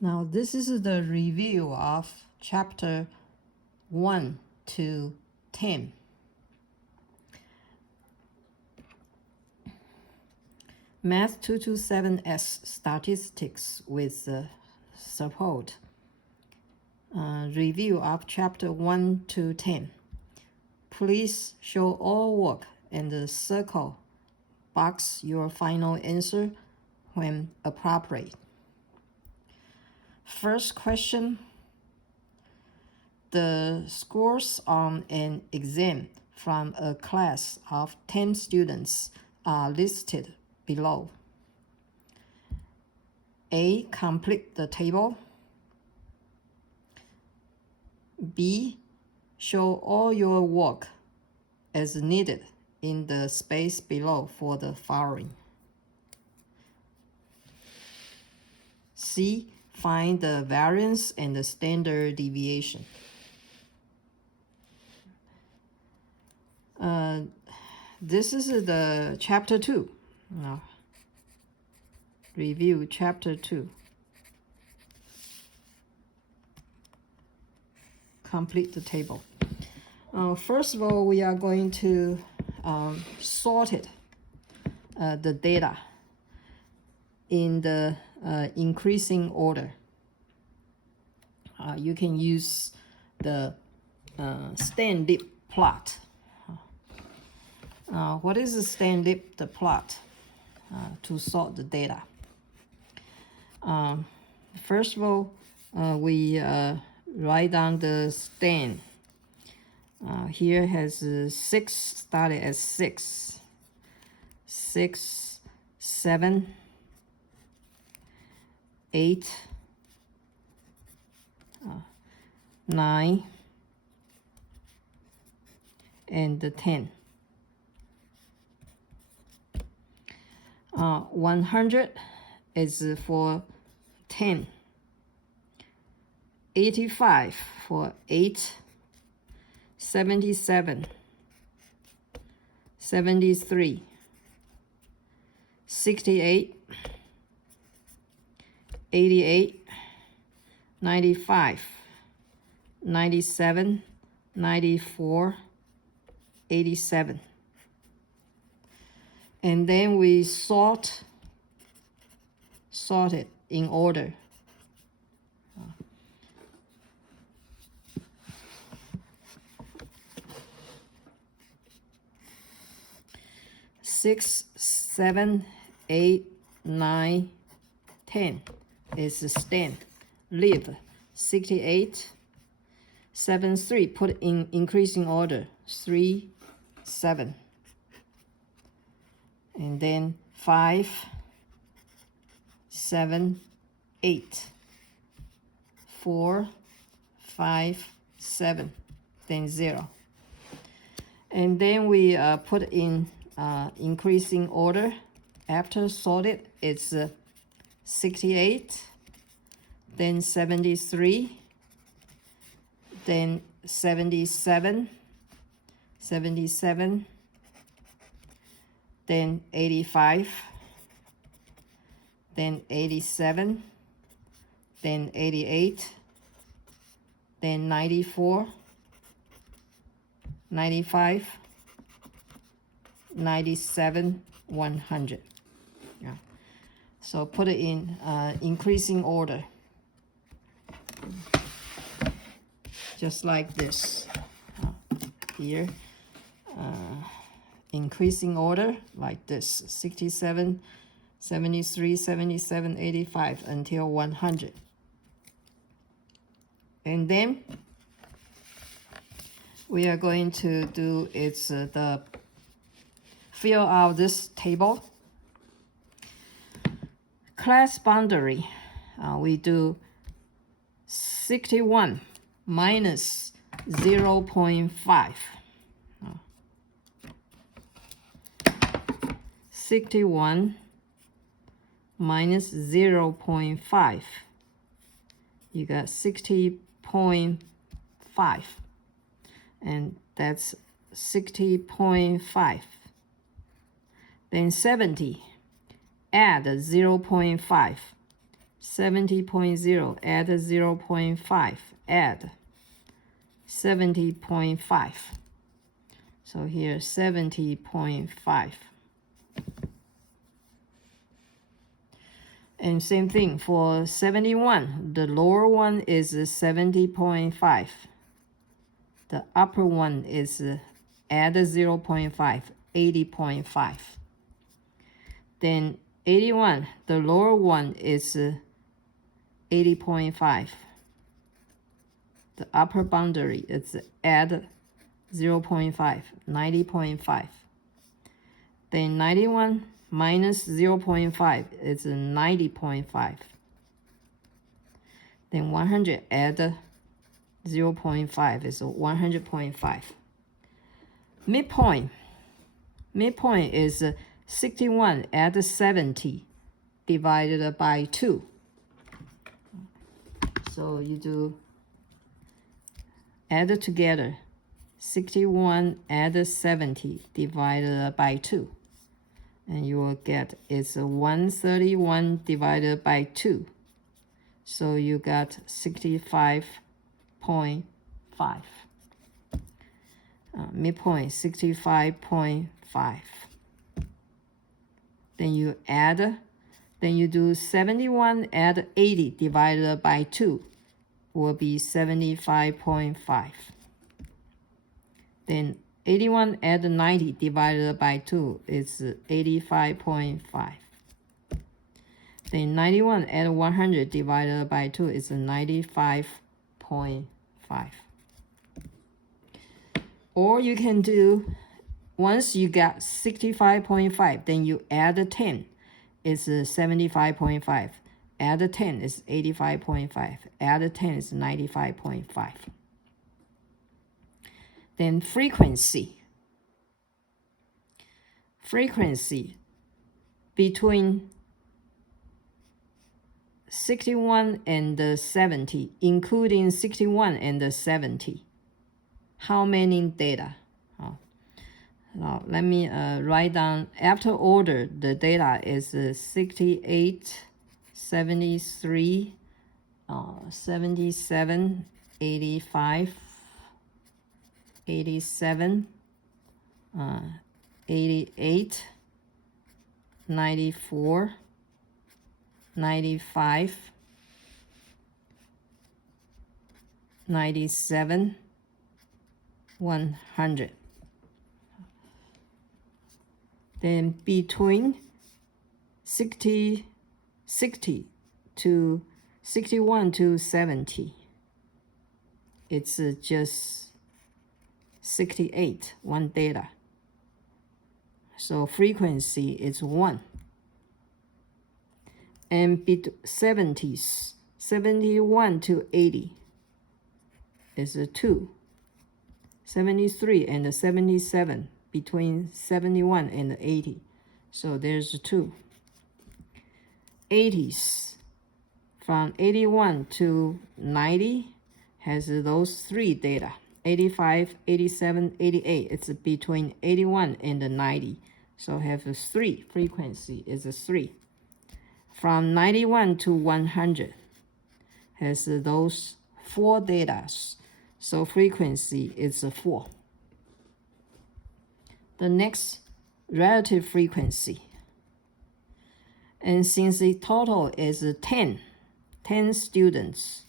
Now, this is the review of chapter 1 to 10. Math 227S Statistics with support. Review of chapter 1 to 10. Please show all work and circle box your final answer when appropriate. First question. The scores on an exam from a class of 10 students are listed below. A. Complete the table. B. Show all your work as needed in the space below for the following. C. Find the variance and the standard deviation. This is the chapter 2. Now, review chapter 2. Complete the table. First of all, we are going to sort it, the data in the increasing order. You can use the Stan-Lip plot. What is a Stan-Lip plot to sort the data? First of all, we write down the Stan. Here has 6, started at 6, 7, 8, 9, and 10. 100 is for 10. 85 for 8. 77, 73, 68, 88, 95, 97, 94, 87. And then we sort it in order. Six, 7, 8, 9, 10 is Stan. Leave 68, 7, 3. Put in increasing order. 3, 7. And then 5, 7, 8. 4, 5, 7. Then 0. And then we put in increasing order. After sorted, it's 68, then 73, then 77, 77, then 85, then 87, then 88, then 94, 95, 97, 100. Yeah. So put it in increasing order. Just like this. Here. Increasing order like this. 67, 73, 77, 85 until 100. And then we are going to do the fill out this table. Class boundary, we do 61 minus 0.5. 61 minus 0.5. You got 60.5. And that's 60.5. Then 70, add 0.5. 70.0, add 0.5, add 70.5. So here 70.5. And same thing for 71. The lower one is 70.5. The upper one is add 0.5, 80.5. Then 81, the lower one is 80.5. The upper boundary is add 0.5, 90.5. Then 91 minus 0.5 is 90.5. Then 100 add 0.5 is 100.5. Midpoint. Midpoint is 61 add 70 divided by 2. So you do add together 61 add 70 divided by 2. And you will get it's 131 divided by 2. So you got 65.5. Midpoint 65.5. Then you add, then you do 71 add 80 divided by 2 will be 75.5. Then 81 add 90 divided by 2 is 85.5. Then 91 add 100 divided by 2 is 95.5. Or you can do, once you got 65.5, then you add 10, it's 75.5. Add 10 is 85.5. Add 10 is 95.5. Then frequency. Frequency between 61 and 70, including 61 and 70. How many data? Now let me write down. After order, the data is 68, 73, 77, 85, 87, 88, 94, 95, 97, 100. Then between 60 to 61 to 70, it's just 68, one data. So frequency is 1. And 70s, 71 to 80 is 2. 73 and 77, between 71 and 80. So there's 2. 80s, from 81 to 90 has those 3 data. 85, 87, 88. It's between 81 and 90. So have 3. Frequency is 3. From 91 to 100 has those 4 data. So frequency is 4. The next, relative frequency. And since the total is 10 students,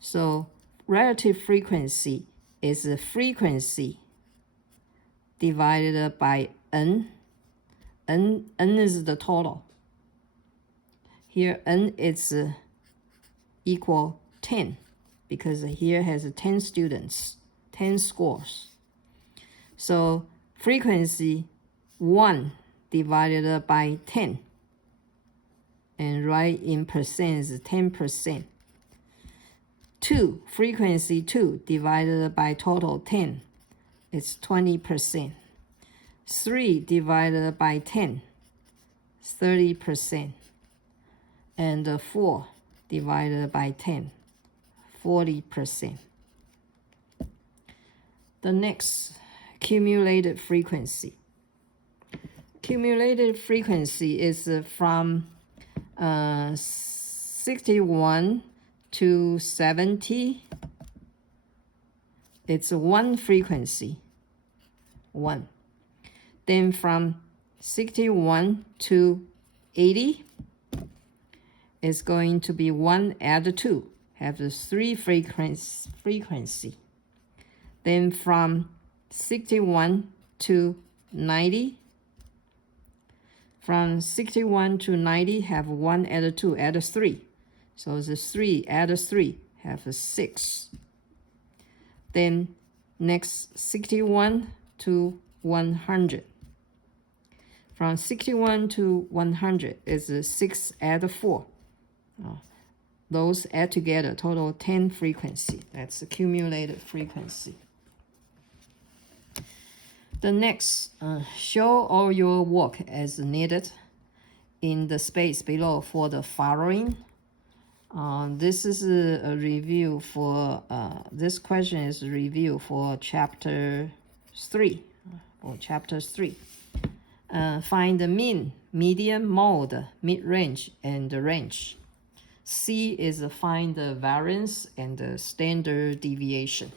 so relative frequency is the frequency divided by n. N is the total. Here n is equal 10 because here has 10 students, 10 scores. So frequency 1 divided by 10, and write in percent is 10%. 2, frequency 2 divided by total 10, it's 20%. 3 divided by 10, 30%. And 4 divided by 10, 40%. The next, cumulated frequency. Cumulated frequency is from 61 to 70, it's one frequency, 1. Then from 61 to 80, it's going to be 1 add 2, have the 3 frequency. Then from 61 to 90, from 61 to 90, have 1 add 2, add 3. So the 3 add 3, have a 6. Then next 61 to 100. From 61 to 100 is a 6 add 4. Those add together total 10 frequency. That's accumulated frequency. The next, show all your work as needed in the space below for the following. This is a review for, this question is a review for chapter 3, or chapter 3. Find the mean, median, mode, mid-range, and the range. C is find the variance and the standard deviation.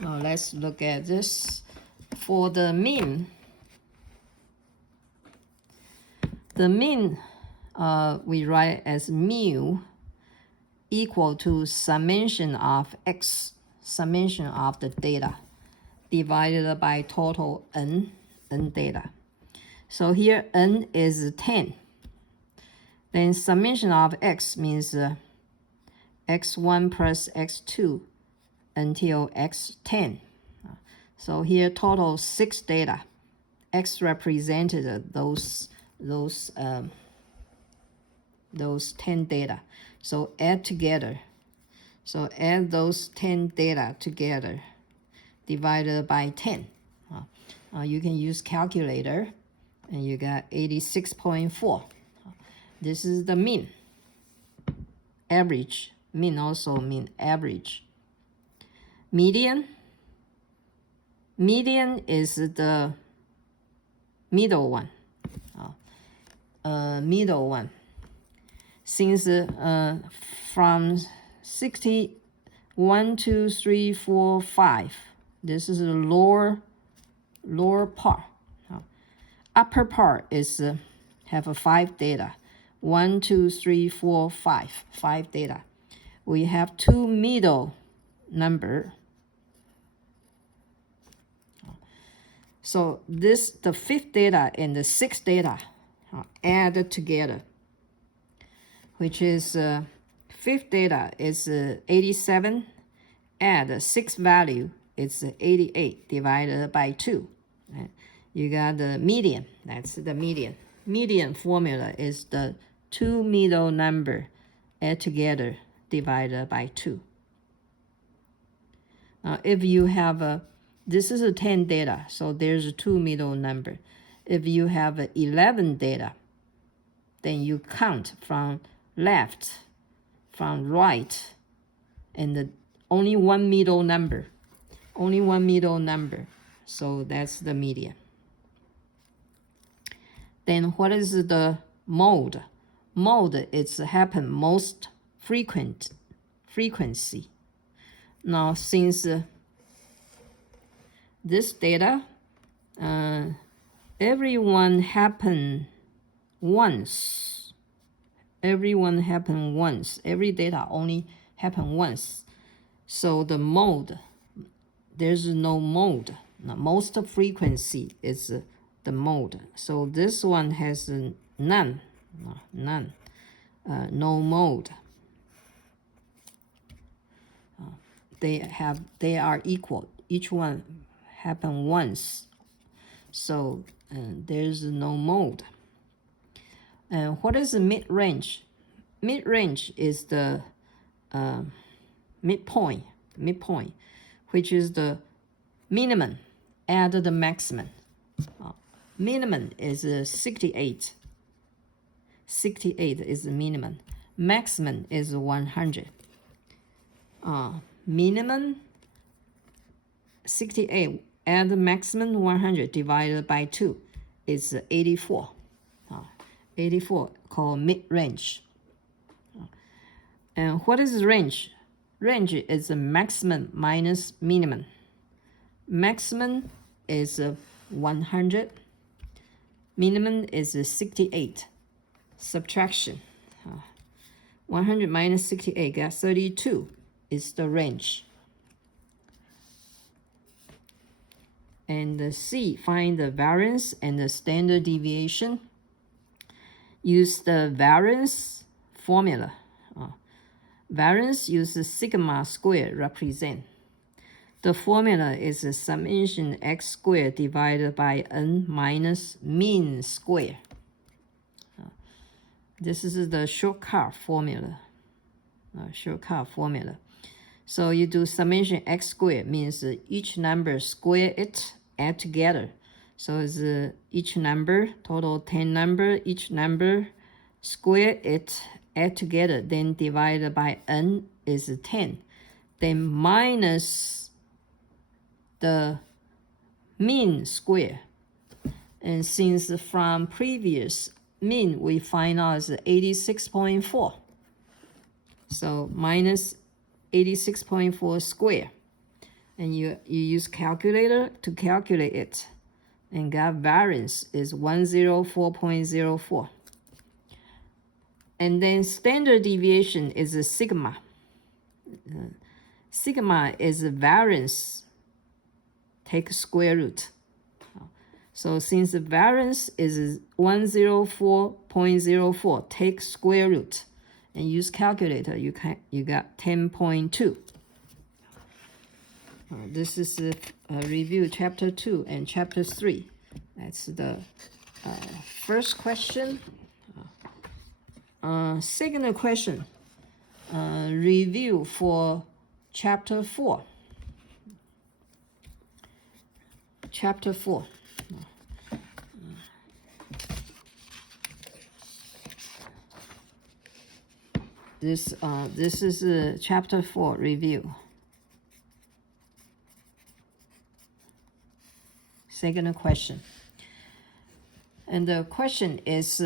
Now let's look at this. For the mean, we write as mu equal to summation of x, summation of the data, divided by total n data. So here n is 10. Then summation of x means x1 plus x2 until x10. So here total 6 data. X represented those 10 data. So add together. So add those 10 data together, divided by 10. You can use calculator, and you got 86.4. This is the mean. Average. Mean also mean average. Median. Median is the middle one. Middle one. Since from 61, 2, 3, 4, 5, this is the lower part. Upper part is have a 5 data. 1, 2, 3, 4, 5. 5 data. We have 2 middle number. So this, the 5th data and the 6th data added together, which is 5th data is 87, add 6th value, it's 88 divided by 2. You got the median, that's the median. Median formula is the 2 middle number add together divided by 2. If you have this is a 10 data, so there's a 2 middle number. If you have 11 data, then you count from left, from right, and only 1 middle number. Only 1 middle number. So that's the median. Then what is the mode? Mode is happen most frequency. Now since this data, everyone happen once. Everyone happen once. Every data only happen once. So the mode, there's no mode. Now, most frequency is the mode. So this one has none. No mode. They are equal. Each one happen once. So there's no mode. And what is the mid-range? Mid-range is the midpoint, which is the minimum add the maximum. Minimum is 68. 68 is the minimum. Maximum is 100. Minimum 68 and the maximum 100 divided by 2 is 84. 84, called mid-range. And what is range? Range is the maximum minus minimum. Maximum is 100. Minimum is 68. Subtraction. 100 minus 68 got 32 is the range. And C, find the variance and the standard deviation. Use the variance formula. Variance uses sigma squared represent. The formula is the summation x squared divided by n minus mean square. This is the shortcut formula. So you do summation x squared means each number square it, add together. So it's each number, total 10 number, each number square it, add together, then divided by n is 10. Then minus the mean square. And since from previous mean we find out is 86.4. So minus 86.4 square. And you use calculator to calculate it. And got variance is 104.04. And then standard deviation is a sigma. Sigma is a variance, take square root. So since the variance is 104.04, take square root and use calculator, you got 10.2. This is a review chapter 2 and chapter 3. That's the first question. Second question, review for chapter 4. Chapter 4. This is chapter 4 review. Second question. And the question is,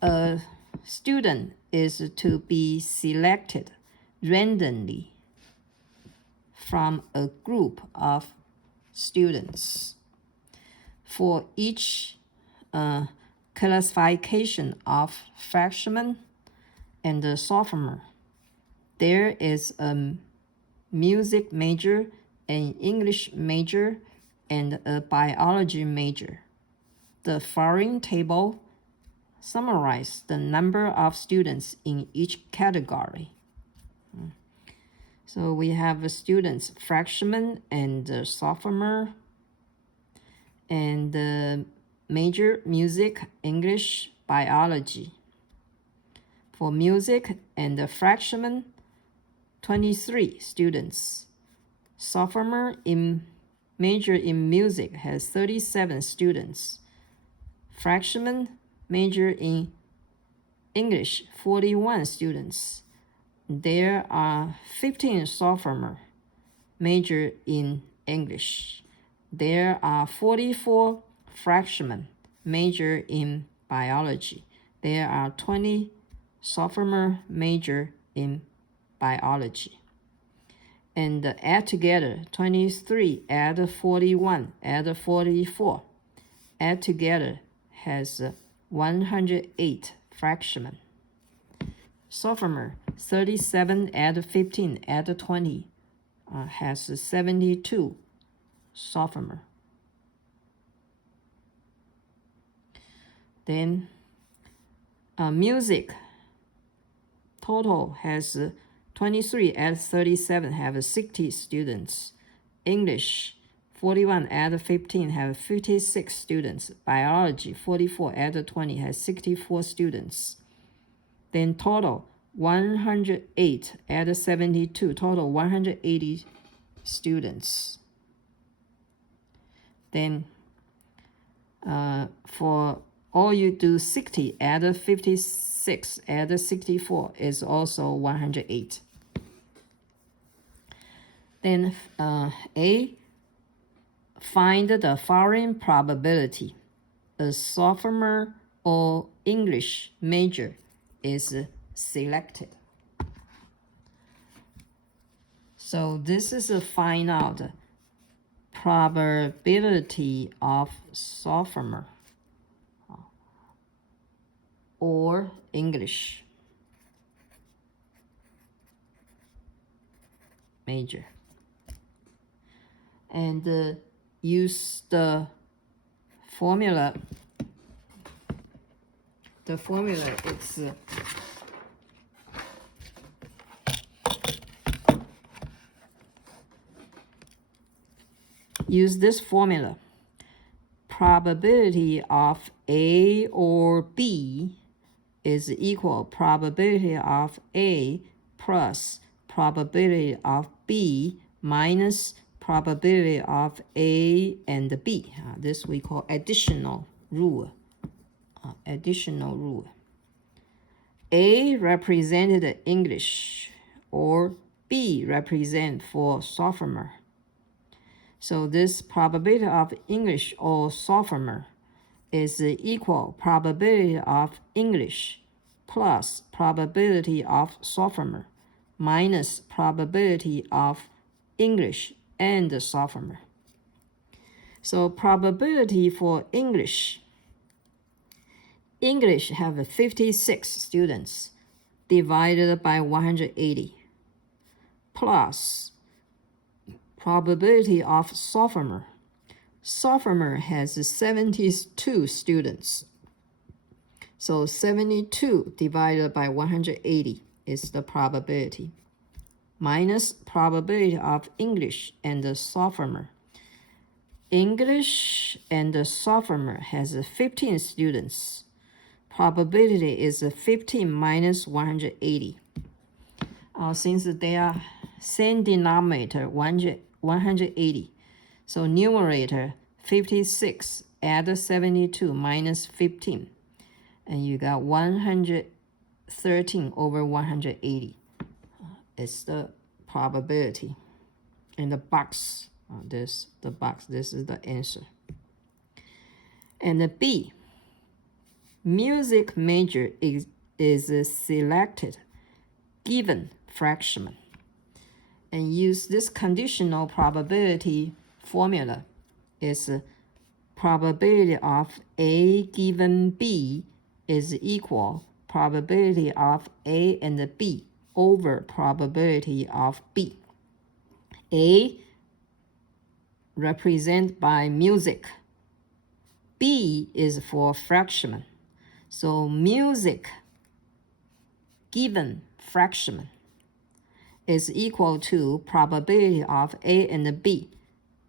a student is to be selected randomly from a group of students. For each classification of freshman and sophomore, there is a music major, an English major, and a biology major. The following table summarizes the number of students in each category. So we have students, freshman and sophomore, and major, music, English, biology. For music and the freshman, 23 students. Sophomore in major in music has 37 students. Freshman major in English, 41 students. There are 15 sophomore major in English. There are 44 freshmen major in biology. There are 20 sophomore major in biology. And add together, 23 add 41, add 44. Add together has 108 freshmen. Sophomore, 37 add 15, add 20, has 72 sophomore. Then music total has 23 add 37 have 60 students. English 41 add 15 have 56 students. Biology 44 add 20 has 64 students. Then total 108 add 72, total 180 students. Then for all you do 60 add 56 add 64 is also 108. Then A, find the following probability. a sophomore or English major is selected. So this is a find out probability of sophomore or English major. And use the formula. The formula is use this formula. Probability of A or B is equal probability of A plus probability of B minus probability of A and B. This we call additional rule. Additional rule. A represented English or B represent for sophomore. So this probability of English or sophomore is equal probability of English plus probability of sophomore minus probability of English and sophomore. So probability for English have 56 students divided by 180 plus probability of sophomore. Sophomore has 72 students. So 72 divided by 180 is the probability. Minus probability of English and the sophomore. English and the sophomore has 15 students. Probability is 15 minus 180. Since they are same denominator, 180. So numerator 56, add 72 minus 15. And you got 113 over 180. It's the probability. In the box, this is the answer. And the B, music major is selected given fraction. And use this conditional probability formula. Is probability of A given B is equal probability of A and B over probability of B. A represented by music. B is for fraction. So music given fraction is equal to probability of A and B,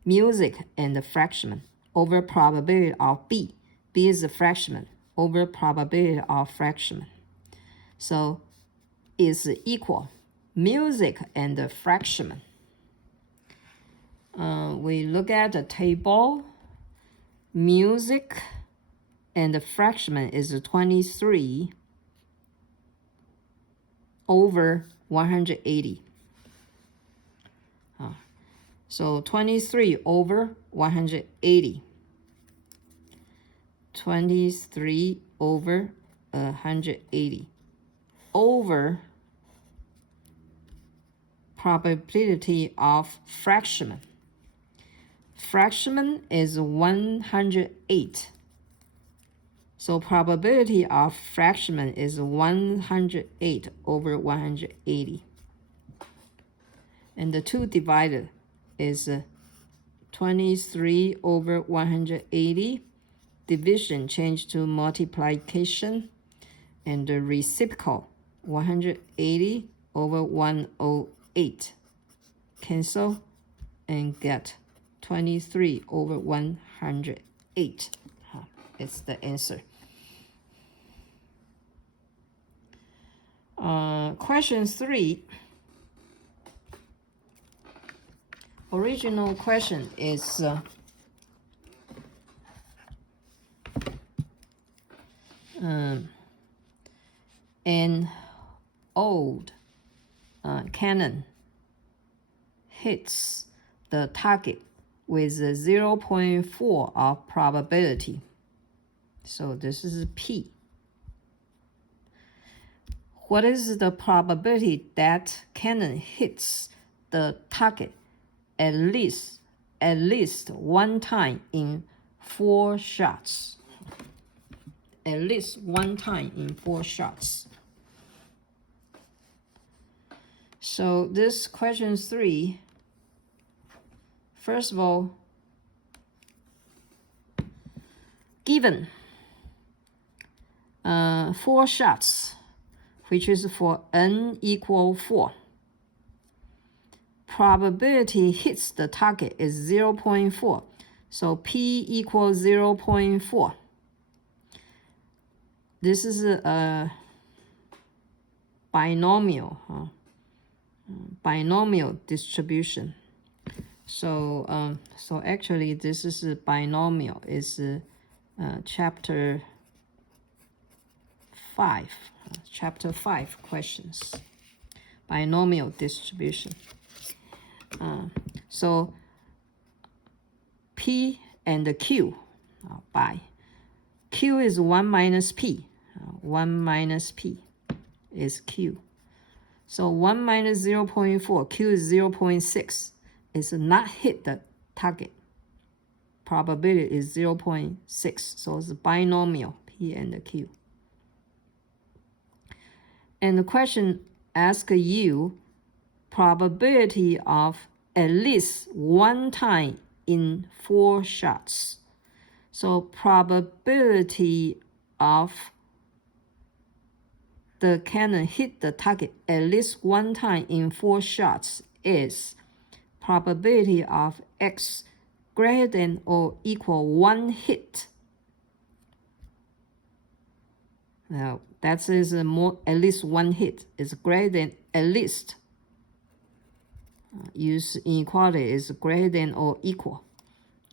music and the fraction, over probability of B. B is the fraction over probability of fraction. So is equal music and the fraction. We look at the table. Music and the fraction is 23 over 180. So 23 over 180. 23 over 180 over probability of fraction. Fraction is 108. So probability of fraction is 108 over 180. And the 2 divided is 23 over 180. Division change to multiplication. And the reciprocal 180 over 108. Cancel and get 23 over 108. It's the answer. Question 3. Original question is an old cannon hits the target with 0.4 of probability. So this is P. What is the probability that cannon hits the target at least one time in 4 shots? At least one time in 4 shots. So this question 3, first of all, given 4 shots, which is for n equal 4, probability hits the target is 0.4. So P equals 0.4. This is a binomial, binomial distribution. So so actually this is a binomial. Is chapter 5. Chapter 5 questions. Binomial distribution. So P and Q by Q is 1 minus P. 1 minus P is Q. So 1 minus 0.4, Q is 0.6. It's not hit the target. Probability is 0.6. So it's binomial, P and Q. And the question asks you probability of at least one time in 4 shots. So probability of the cannon hit the target at least one time in 4 shots is probability of X greater than or equal 1 hit. Now that is more, at least 1 hit is greater than at least. Use inequality is greater than or equal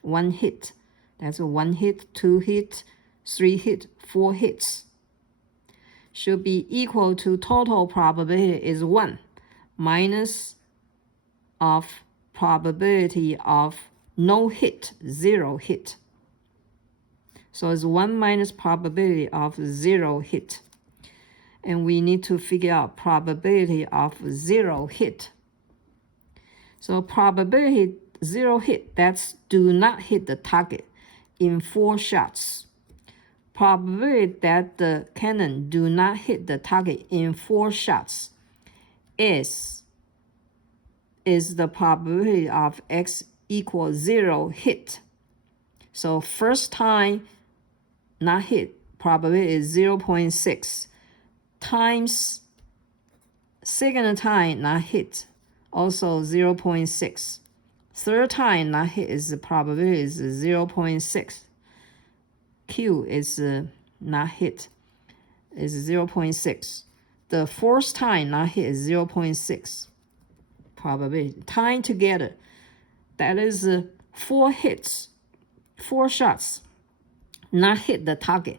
1 hit. That's a 1 hit, 2 hit, 3 hit, 4 hits. Should be equal to total probability is 1 minus of probability of no hit, 0 hit. So it's 1 minus probability of 0 hit. And we need to figure out probability of 0 hit. So probability 0 hit, that's do not hit the target in 4 shots. Probability that the cannon do not hit the target in 4 shots is the probability of X equals 0 hit. So first time not hit, probability is 0.6 times second time not hit, also 0.6. Third time not hit is the probability is 0.6. Q is not hit, is 0.6. The fourth time not hit is 0.6 probability. Time together, that is 4 hits, 4 shots, not hit the target.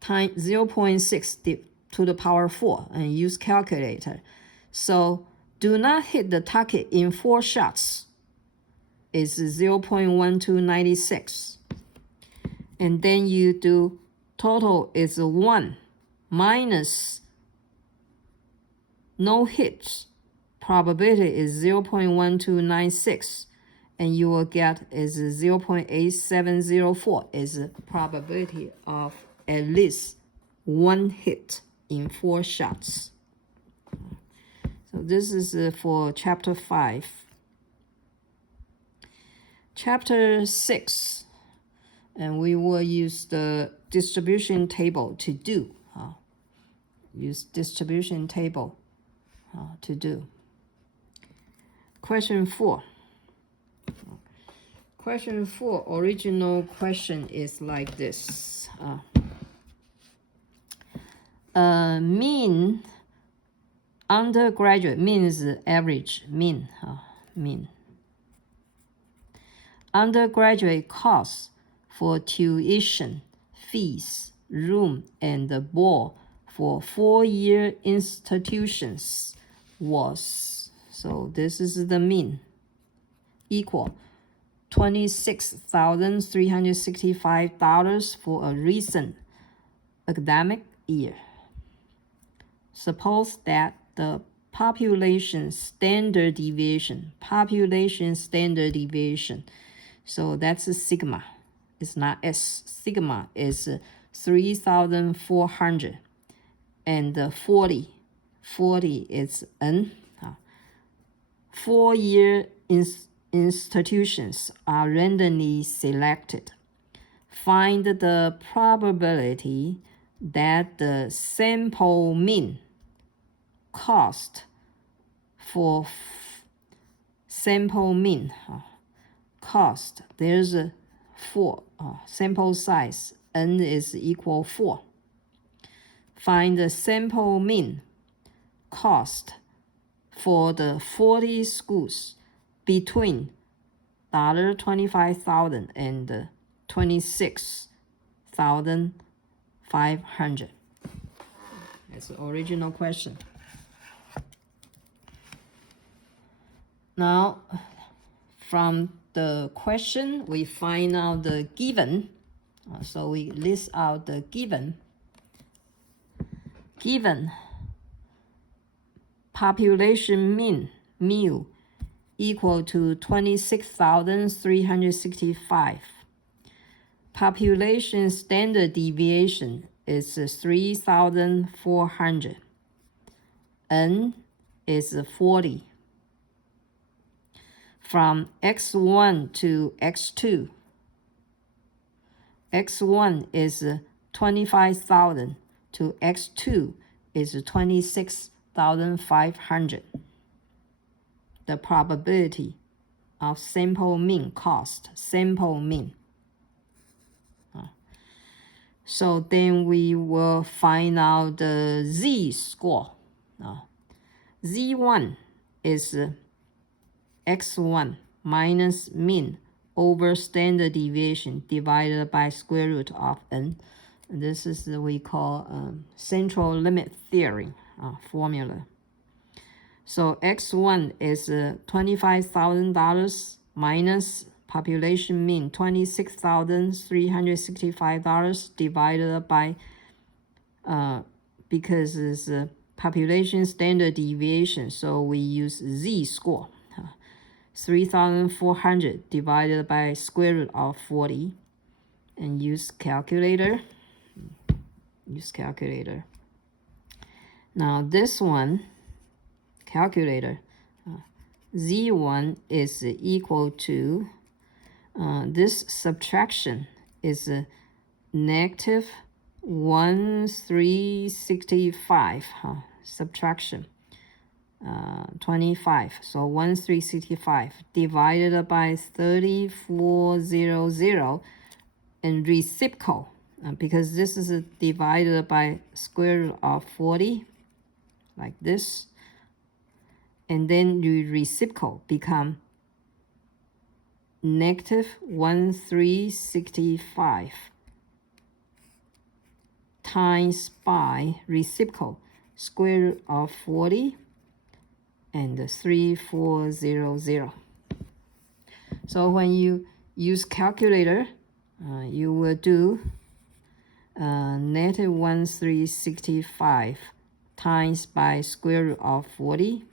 Time 0.6 to the power 4 and use calculator. So do not hit the target in 4 shots is 0.1296. And then you do total is 1 minus no hits. Probability is 0.1296. And you will get is 0.8704 is the probability of at least 1 hit in 4 shots. So this is for chapter 5. Chapter 6. And we will use the distribution table to do. Use distribution table to do. Question 4. Question 4, original question is like this. Mean undergraduate, mean is average, mean. Undergraduate costs for tuition, fees, room, and board for 4-year institutions was, so this is the mean, equal $26,365 for a recent academic year. Suppose that the population standard deviation, so that's a sigma, it's not S, sigma is 3,400, and 40 is N. 4-year institutions are randomly selected. Find the probability that the sample mean cost for cost, there's a 4, sample size, N is equal 4. Find the sample mean cost for the 40 schools between $25,000 and $26,500. That's the original question. Now, from the question, we find out the given. So we list out the given. Given population mean, mu, equal to 26,365. Population standard deviation is 3,400. N is 40. From x1 to x2, x1 is 25,000 to x2 is 26,500. The probability of sample mean cost, sample mean. So then we will find out the z-score. Z1 is x1 minus mean over standard deviation divided by square root of n. This is what we call central limit theory formula. So x1 is $25,000 minus population mean $26,365 divided by because it's population standard deviation, so we use z-score. 3,400 divided by square root of 40, and use calculator. Now this one, calculator, z1 is equal to, this subtraction is negative 1,365, subtraction. 25, so 1,365 divided by 3,400 and reciprocal, because this is divided by square root of 40, like this, and then you reciprocal become negative 1,365 times by reciprocal square root of 40 and 3,400. So when you use calculator, you will do negative 1,365 times by square root of 40,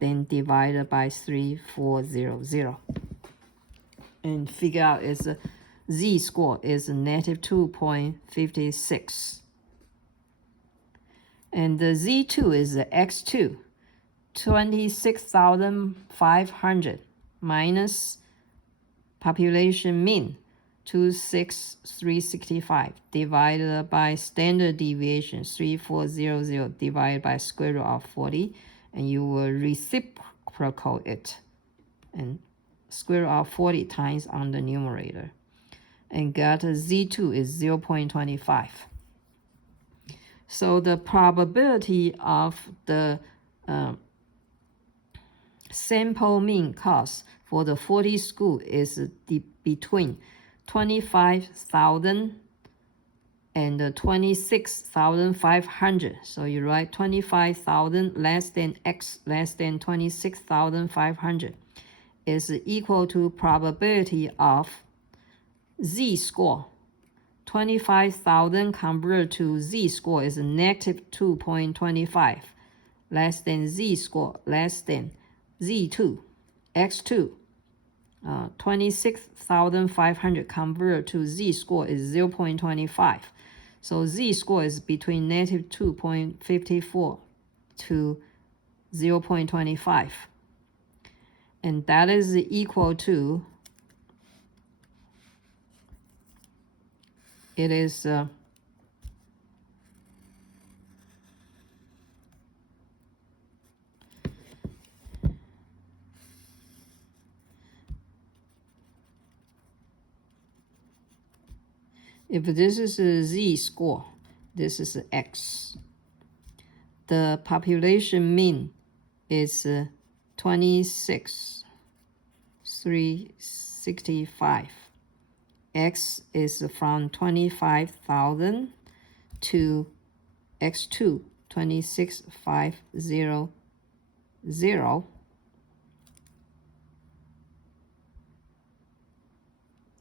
then divided by 3,400, and figure out its z-score is negative 2.56. And the z2 is x2. 26,500 minus population mean 26,365 divided by standard deviation 3,400 divided by square root of 40, and you will reciprocal it and square root of 40 times on the numerator, and get z2 is 0.25. So the probability of the sample mean cost for the 40 school is between 25,000 and 26,500. So you write 25,000 less than x less than 26,500, is equal to probability of z-score. 25,000 converted to z-score is negative 2.25, less than z-score, less than z2, x2. 26,500 converted to z-score is 0.25. So z-score is between negative 2.54 to 0.25. And that is equal to, it is if this is a z-score, this is x. The population mean is 26,365. X is from 25,000 to x2, 26,500.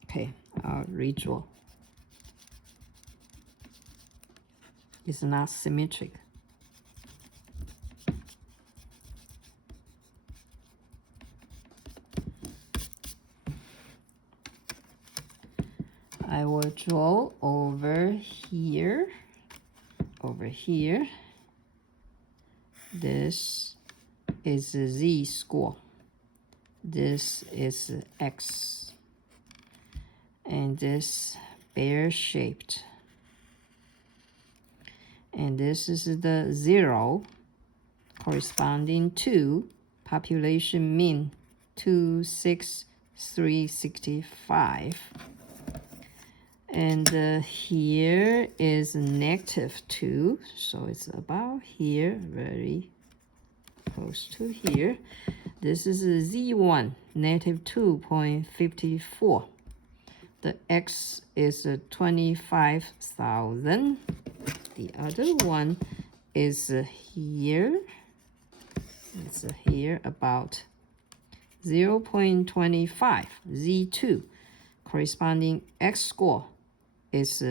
Okay, I'll redraw. It's not symmetric. I will draw over here. This is z-score. This is x. And this bear-shaped. And this is the 0 corresponding to population mean 26,365. And here is negative 2, so it's about here, very close to here. This is a z1, negative 2.54. The x is 25,000. The other one is here. It's here about 0.25, z2, corresponding x-score is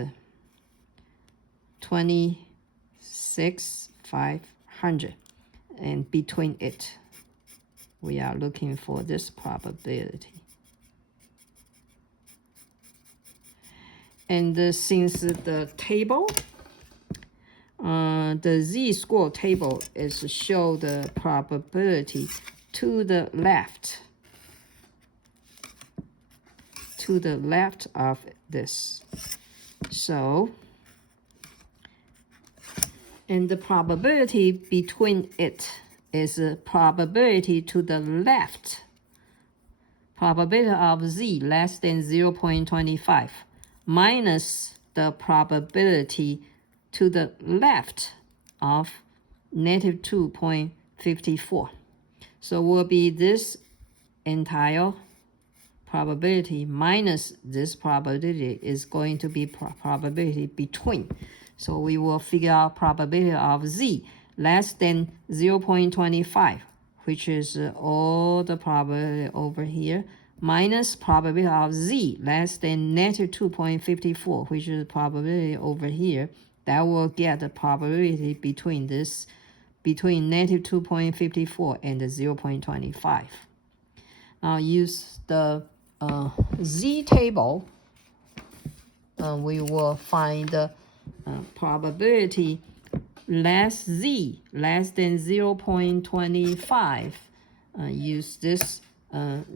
26,500. And between it, we are looking for this probability. And since the table, the z-score table is show the probability to the left of this. So, and the probability between it is a probability to the left. Probability of z less than 0.25 minus the probability to the left of negative 2.54. So will be this entire probability minus this probability is going to be probability between. So we will figure out probability of z less than 0.25, which is all the probability over here, minus probability of z less than negative 2.54, which is probability over here. That will get the probability between this, between negative 2.54 and 0.25. Now use the z table. We will find the probability less z less than 0.25. Use this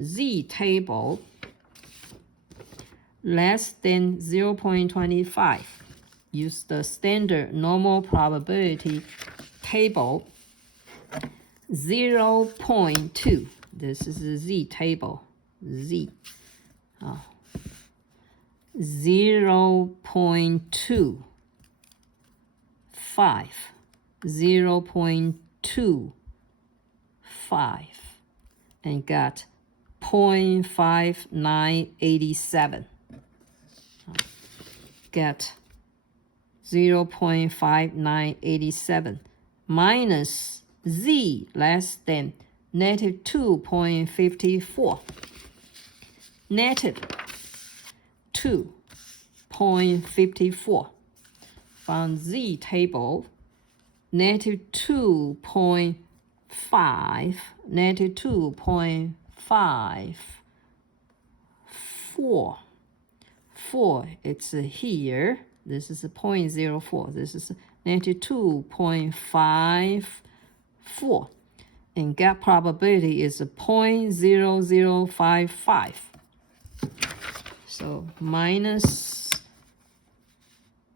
z table less than 0.25. Use the standard normal probability table 0.2. This is the z table. Z 0.25, 0.25, and got 0.5987. Get 0.5987 minus z less than negative 2.54. Negative 2.54. From Z table, negative 2.5, negative 2.54. 4, it's here. This is 0.04. This is negative 2.54. And gap probability is 0.0055. So minus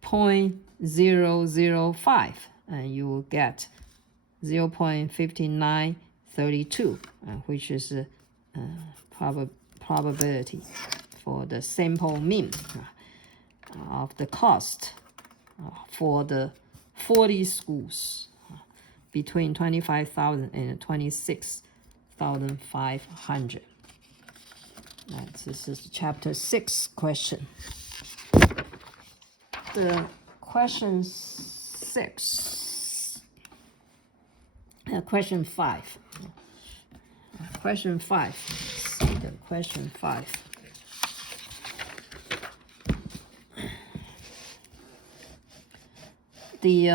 0.005, and you will get 0.5932, which is probability for the sample mean of the cost for the 40 schools between 25,000 and 26,500. This is chapter 6 question. The question 6, question 5. Question 5. See the question 5. The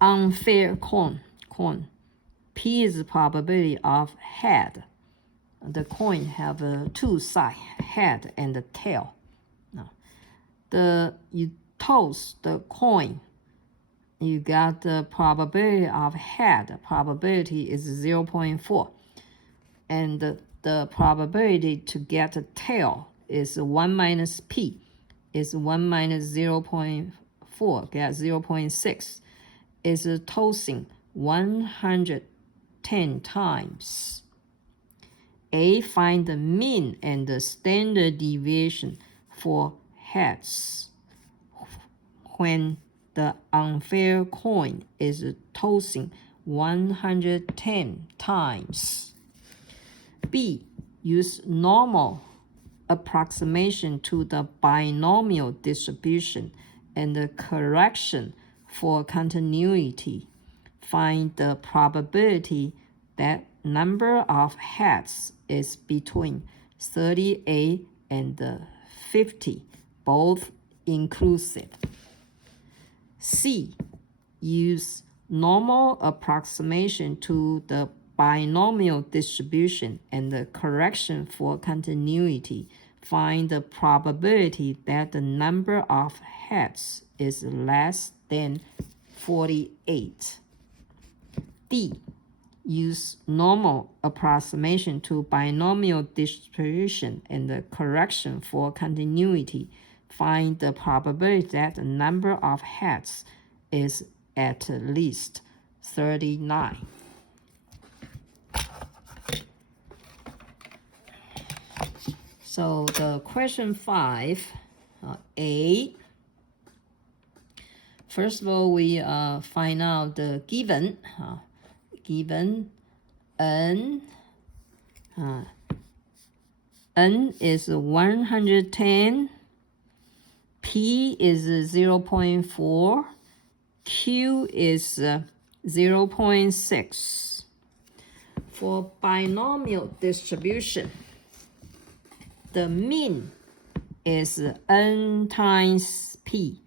unfair coin. P is the probability of head. The coin have two sides, head and the tail. Now, you toss the coin, you got the probability of head. Probability is 0.4, and the probability to get a tail is 1 minus P, is 1 minus 0.4, get 0.6, is tossing 110 times. A, find the mean and the standard deviation for heads when the unfair coin is tossing 110 times. B, use normal approximation to the binomial distribution and the correction for continuity. Find the probability that number of heads is between 38 and 50, both inclusive. C, use normal approximation to the binomial distribution and the correction for continuity. Find the probability that the number of heads is less than 48. D, use normal approximation to binomial distribution and the correction for continuity. Find the probability that the number of heads is at least 39. So the question 5, A. First of all, we find out the given. Given N. N is 110. P is 0.4. Q is 0.6. For binomial distribution, the mean is N times P.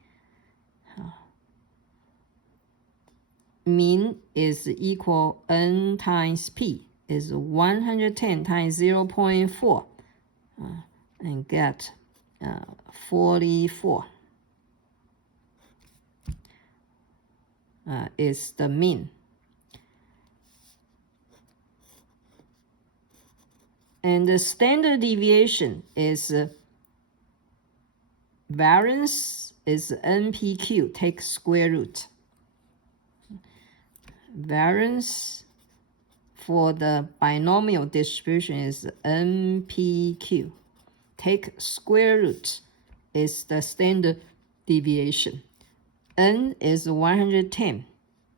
Mean is equal N times P, is 110 times 0.4, and get 44 is the mean. And the standard deviation is variance is NPQ, take square root. Variance for the binomial distribution is NPQ. Take square root is the standard deviation. N is 110.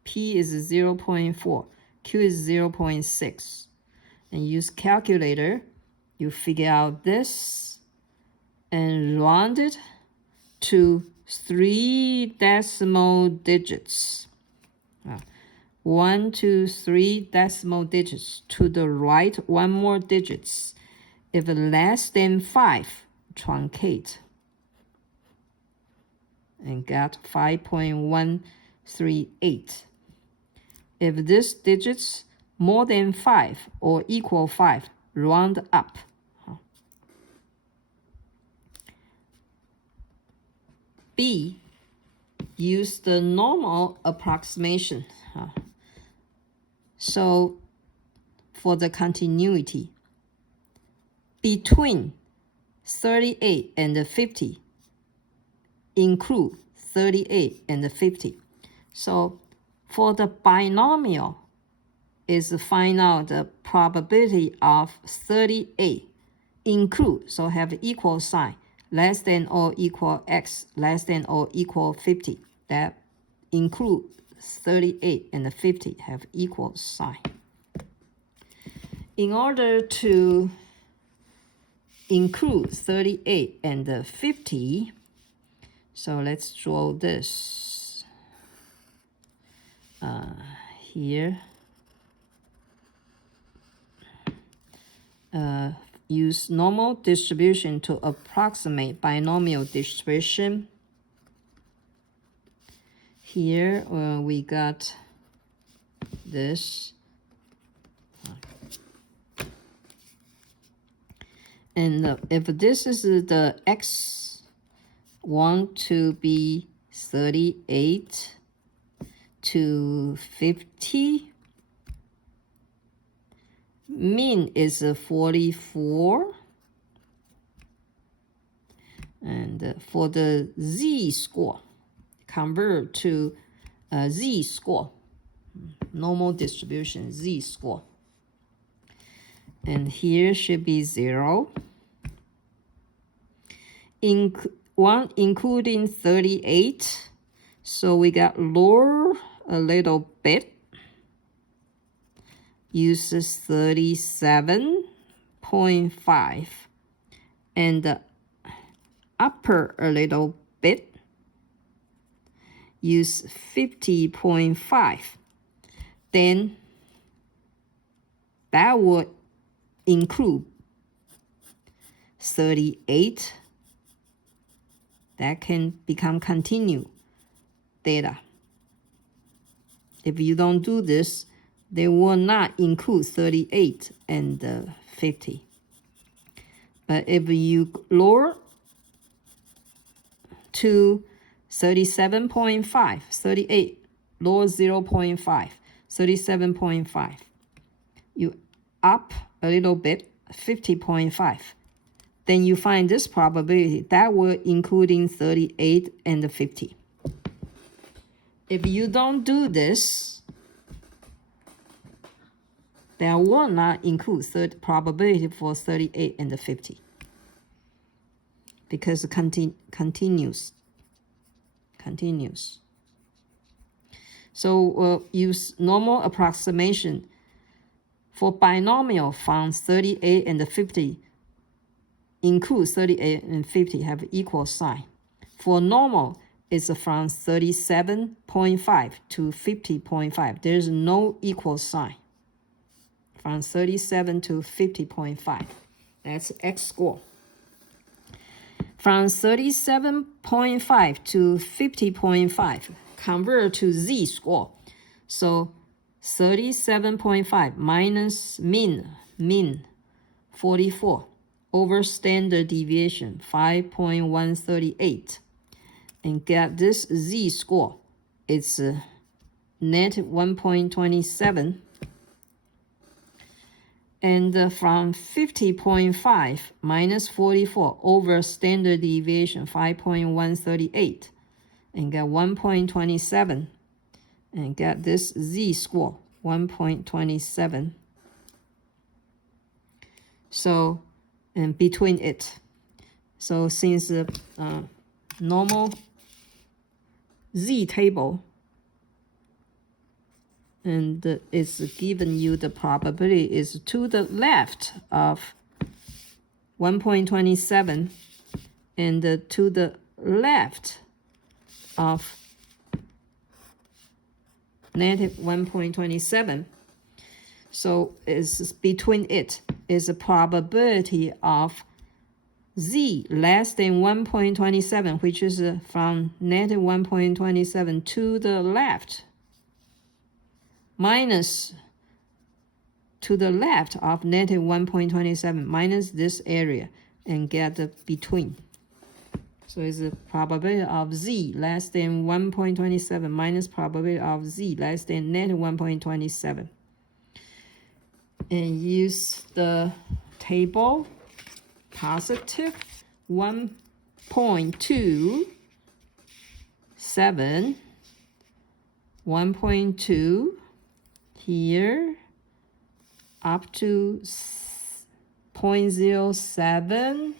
P is 0.4. Q is 0.6. And use calculator. You figure out this and round it to 3 decimal digits. 1, 2, 3 decimal digits. To the right, one more digits. If less than 5, truncate. And get 5.138. If this digits more than 5 or equal 5, round up. B, use the normal approximation. So for the continuity, between 38 and 50, include 38 and 50. So for the binomial, is find out the probability of 38, include, so have equal sign, less than or equal x, less than or equal 50. That include 38 and 50 have equal sign. In order to include 38 and 50, so let's draw this here. Use normal distribution to approximate binomial distribution. Here we got this. And if this is the x want to be 38 to 50, mean is 44, and for the z-score, convert to z-score, normal distribution z-score, and here should be 0. Including 38, so we got lower a little bit, uses 37.5, and upper a little bit, use 50.5. Then that would include 38. That can become continued data. If you don't do this, they will not include 38 and 50. But if you lower to 37.5, 38, lower 0.5, 37.5, you up a little bit, 50.5. Then you find this probability that will including 38 and 50. If you don't do this, that will not include probability for 38 and 50 because it continues. So use normal approximation. For binomial, found 38 and 50, include 38 and 50 have equal sign. For normal, it's from 37.5 to 50.5. There's no equal sign. From 37 to 50.5. That's x-score. From 37.5 to 50.5, convert to z-score. So 37.5 minus mean 44 over standard deviation 5.138, and get this z-score. It's net 1.27. And from 50.5 minus 44 over standard deviation 5.138, and get 1.27, and get this z-score 1.27. So, and between it, so since the normal z-table, and it's given you the probability is to the left of 1.27 and to the left of negative 1.27. So it's between it is a probability of z less than 1.27, which is from negative 1.27 to the left, minus to the left of negative 1.27 minus this area, and get the between. So it's the probability of z less than 1.27 minus probability of z less than negative 1.27. And use the table positive 1.27, 1.2 here, up to 0.07.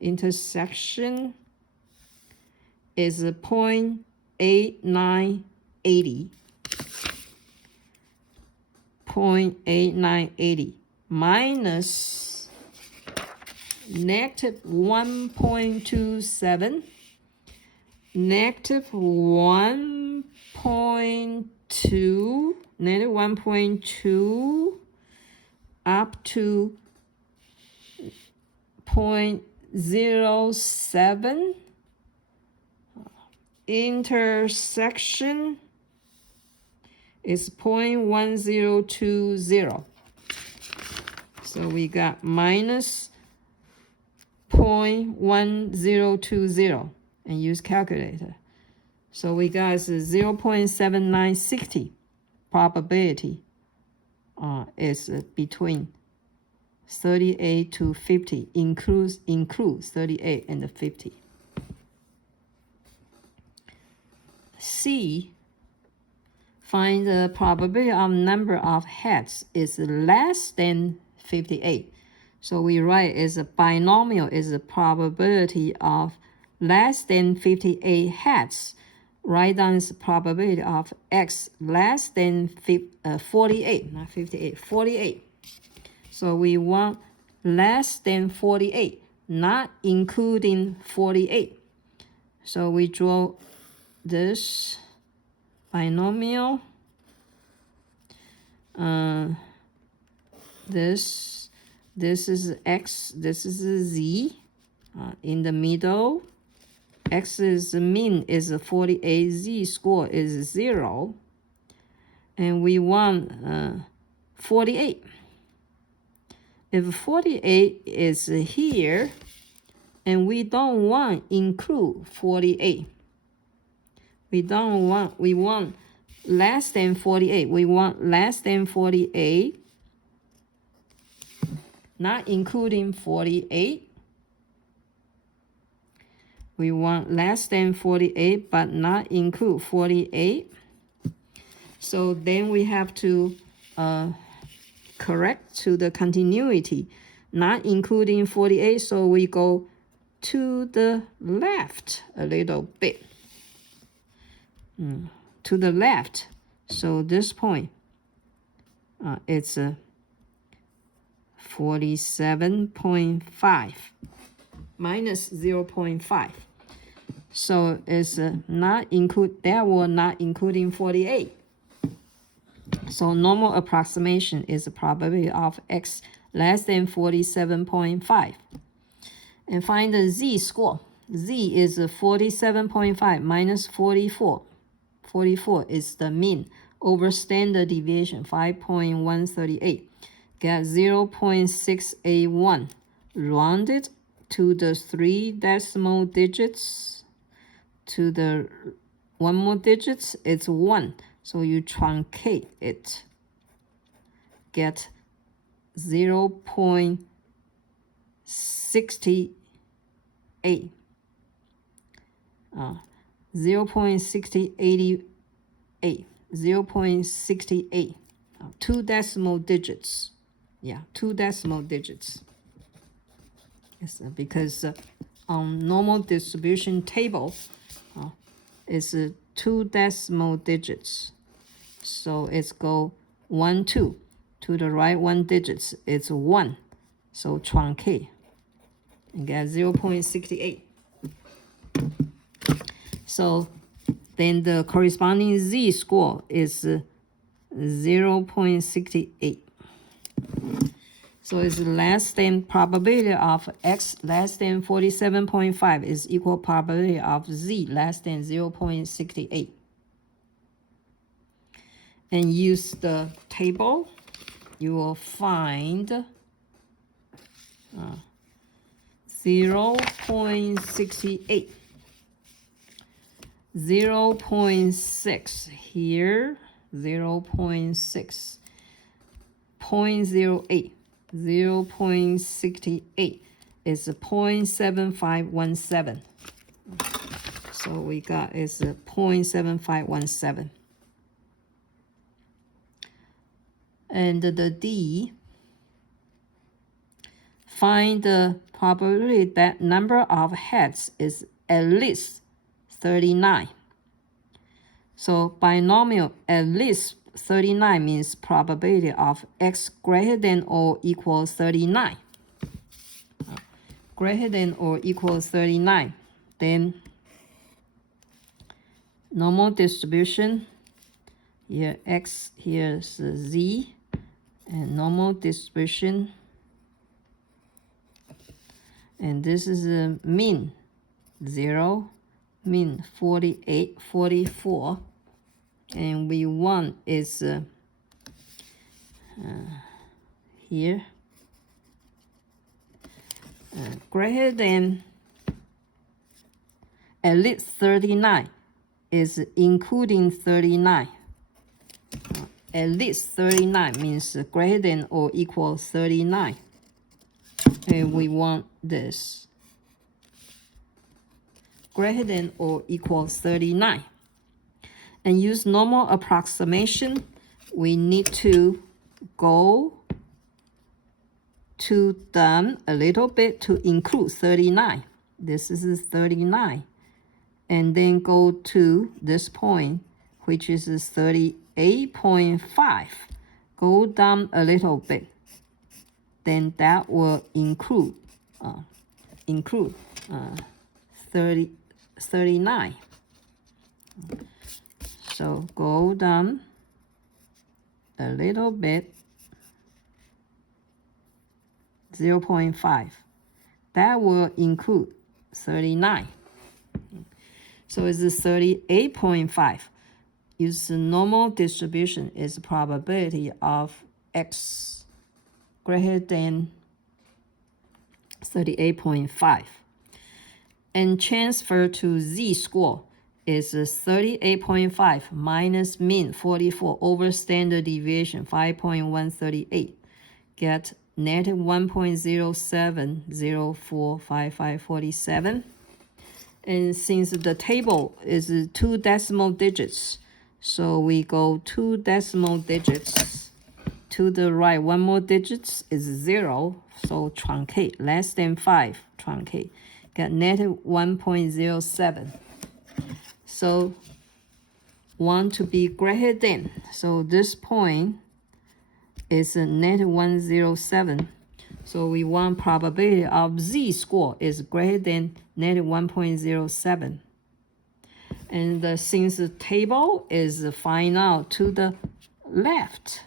Intersection is 0.8980. 0.8980 minus negative 1.27, negative 1.2, negative 1.2 up to 0.07. Intersection is 0.1020. So we got minus 0.1020 and use calculator. So we got 0.7960 probability is between 38 to 50, includes 38 and 50. C, find the probability of number of heads is less than 58. So we write is a binomial is a probability of less than 58 heads. Write down is probability of x less than 48, not 58, 48. So we want less than 48, not including 48. So we draw this binomial. This is x, this is z. In the middle, x's mean is 48, z score is 0. And we want 48. If 48 is here, and we don't want include 48. We want less than 48. We want less than 48, not including 48. We want less than 48, but not include 48. So then we have to correct to the continuity, not including 48. So we go to the left a little bit. To the left. So this point, it's 47.5 minus 0.5. So it's not include, that will not including 48. So normal approximation is the probability of x less than 47.5. And find the z score. Z is 47.5 minus 44. 44 is the mean over standard deviation, 5.138. Get 0.681. Round it to the 3 decimal digits. To the 1 more digits, it's 1. So you truncate it. Get 0.68. 0.6088. 0.68. 2 decimal digits. Yeah, 2 decimal digits. Yes, because on normal distribution table, it's 2 decimal digits. So it's go 1, 2. To the right 1 digits, it's 1. So truncate and get 0.68. So then the corresponding z-score is 0.68. So it's less than probability of x less than 47.5 is equal probability of z less than 0.68. And use the table, you will find 0.68, 0.6 here, 0.6, 0.08, 0.68 is 0.7517. So we got is 0.7517. And the D, find the probability that number of heads is at least 39. So binomial at least 39 means probability of x greater than or equals 39. Greater than or equals 39. Then normal distribution, here x, here's z, and normal distribution. And this is a mean 0, mean 48, 44. And we want is here greater than at least 39 is including 39. At least 39 means greater than or equal 39. And we want this greater than or equal 39. And use normal approximation, we need to go to down a little bit to include 39. This is 39. And then go to this point, which is 38.5. Go down a little bit. Then that will include 39. So go down a little bit, 0.5. That will include 39. So it's 38.5. Use the normal distribution is probability of x greater than 38.5. And transfer to z-score is 38.5 minus mean 44 over standard deviation 5.138. Get negative 1.07045547. And since the table is 2 decimal digits, so we go 2 decimal digits to the right. One more digit is 0, so truncate, less than 5, truncate. Get negative 1.07. So want to be greater than. So this point is a negative 107. So we want probability of z-score is greater than negative 1.07. And since the table is find out to the left,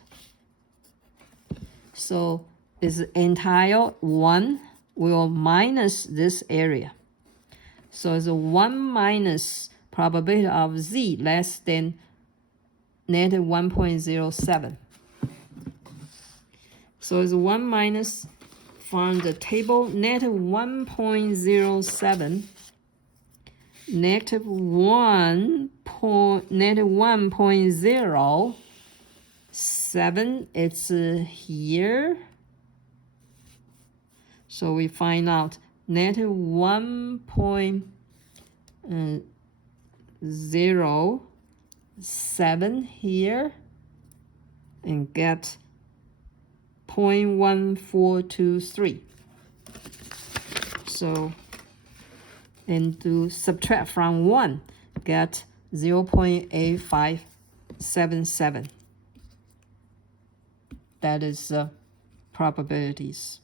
so is entire 1 will minus this area. So it's 1 minus probability of z less than negative 1.07. So it's 1 minus from the table negative 1.07, negative 1.07, it's here. So we find out negative 1.07 here and get 0.1423. So, and to subtract from 1, get 0.8577. That is probabilities.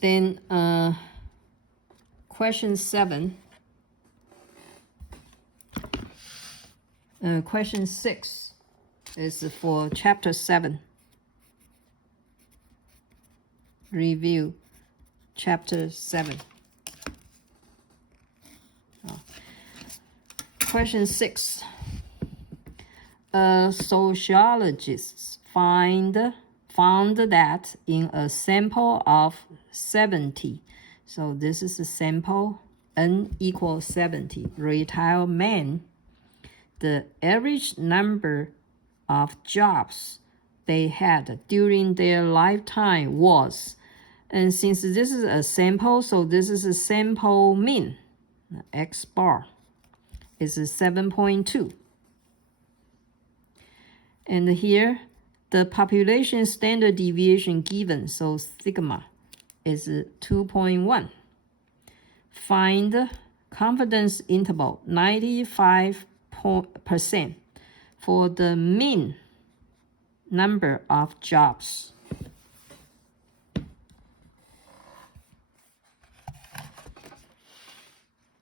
Then Question 7. Question 6 is for chapter 7. Review chapter 7. Question 6. Sociologists found that in a sample of 70, so this is a sample, n equals 70, retired men, the average number of jobs they had during their lifetime was, and since this is a sample, so this is a sample mean, x bar is 7.2. And here, the population standard deviation given, so sigma is 2.1. Find confidence interval 95% for the mean number of jobs.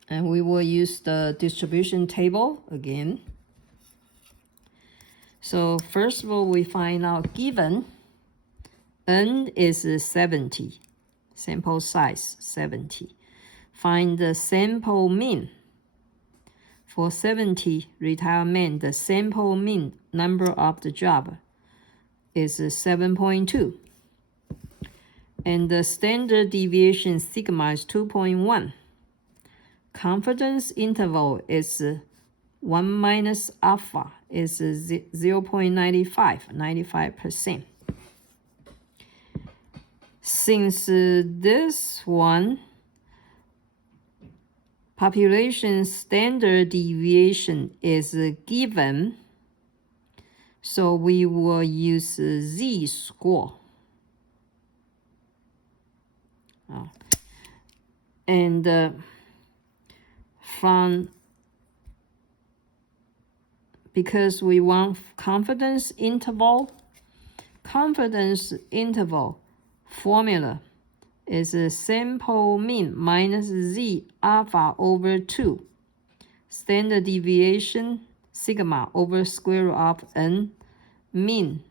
And we will use the distribution table again. So first of all, we find out given n is 70, sample size 70. Find the sample mean. For 70 retired men, the sample mean number of the job is 7.2. And the standard deviation sigma is 2.1. Confidence interval is 1 minus alpha is 0.95, 95%. Since this one, population standard deviation is given, so we will use z-score. And because we want confidence interval formula is a sample mean minus z alpha over 2. Standard deviation sigma over square root of n. Mean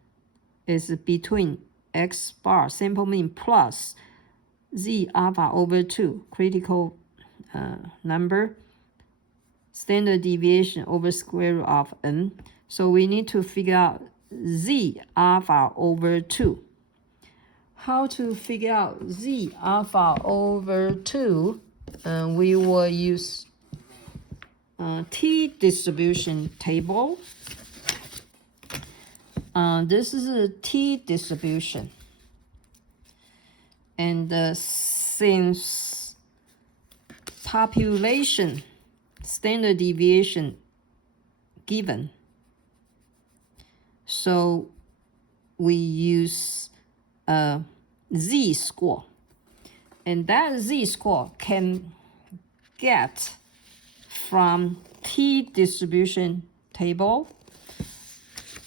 is between x bar, sample mean, plus z alpha over 2, critical number, standard deviation over square root of n. So we need to figure out z alpha over 2. How to figure out z alpha over 2? We will use t-distribution table. This is a t-distribution. And since population standard deviation given, so we use a z-score, and that z-score can get from t-distribution table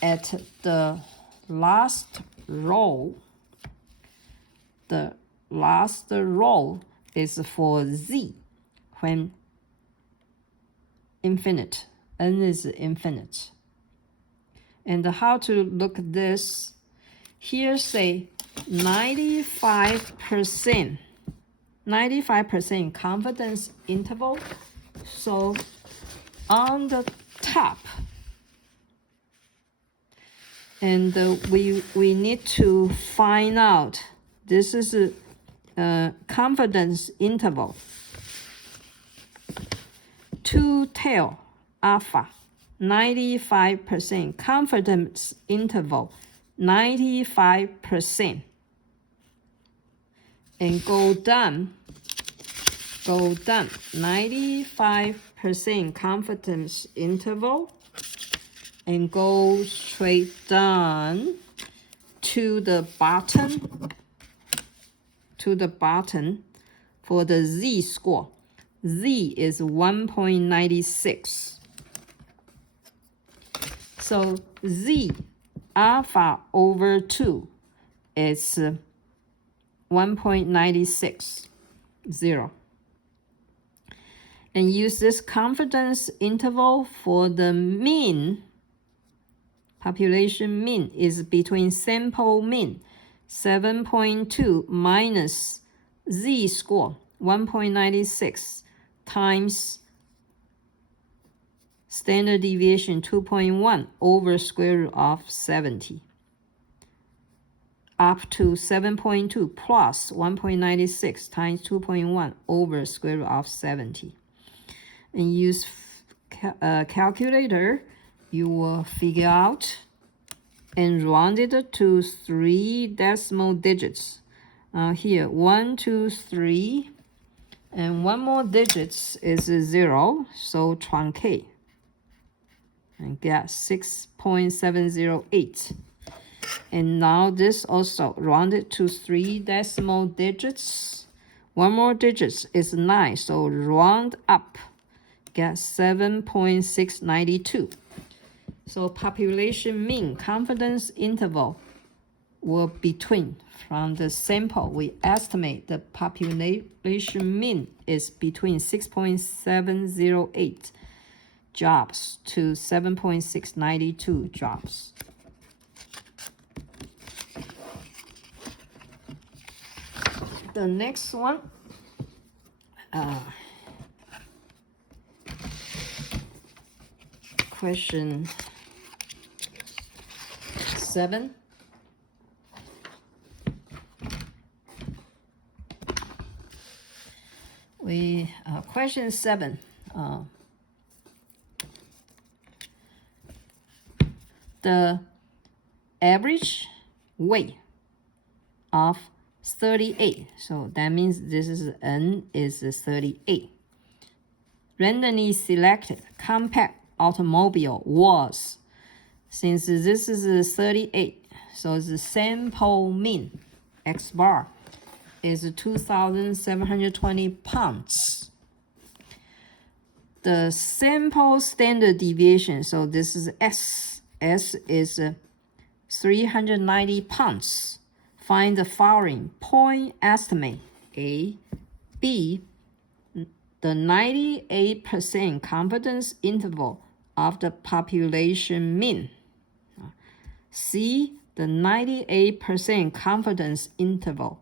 at the last row. The last row is for z when infinite, n is infinite. And how to look at this? Here say 95% confidence interval. So on the top, and we need to find out, this is a confidence interval, two-tail alpha, 95% confidence interval, 95%, and go down, 95% confidence interval, and go straight down to the bottom for the z-score. Z is 1.96. So z alpha over 2 is 1.96, 0. And use this confidence interval for the mean. Population mean is between sample mean 7.2 minus z-score 1.96 times standard deviation 2.1 over square root of 70 up to 7.2 plus 1.96 times 2.1 over square root of 70. And use calculator, you will figure out and round it to 3 decimal digits. Here 1, 2, 3, and one more digits is 0, so truncate and get 6.708. And now this also rounded to 3 decimal digits. One more digits is 9, so round up, get 7.692. So population mean confidence interval will between, from the sample, we estimate the population mean is between 6.708 jobs to 7.692 jobs. The next one, question 7. Question 7. The average weight of 38. So that means this is N is 38. Randomly selected compact automobile was, since this is 38, so the sample mean X bar is 2,720 pounds. The sample standard deviation, so this is S. S is 390 pounds. Find the following point estimate. A, B, the 98% confidence interval of the population mean. C, the 98% confidence interval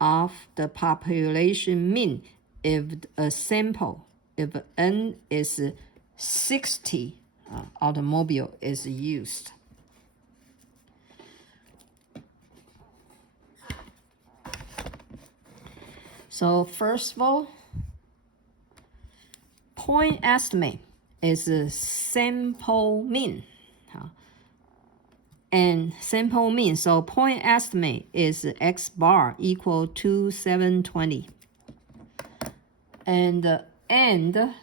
of the population mean if a sample, if N is 60, automobile is used. So first of all, point estimate is a sample mean. And sample mean, so point estimate is X bar equal to 720. And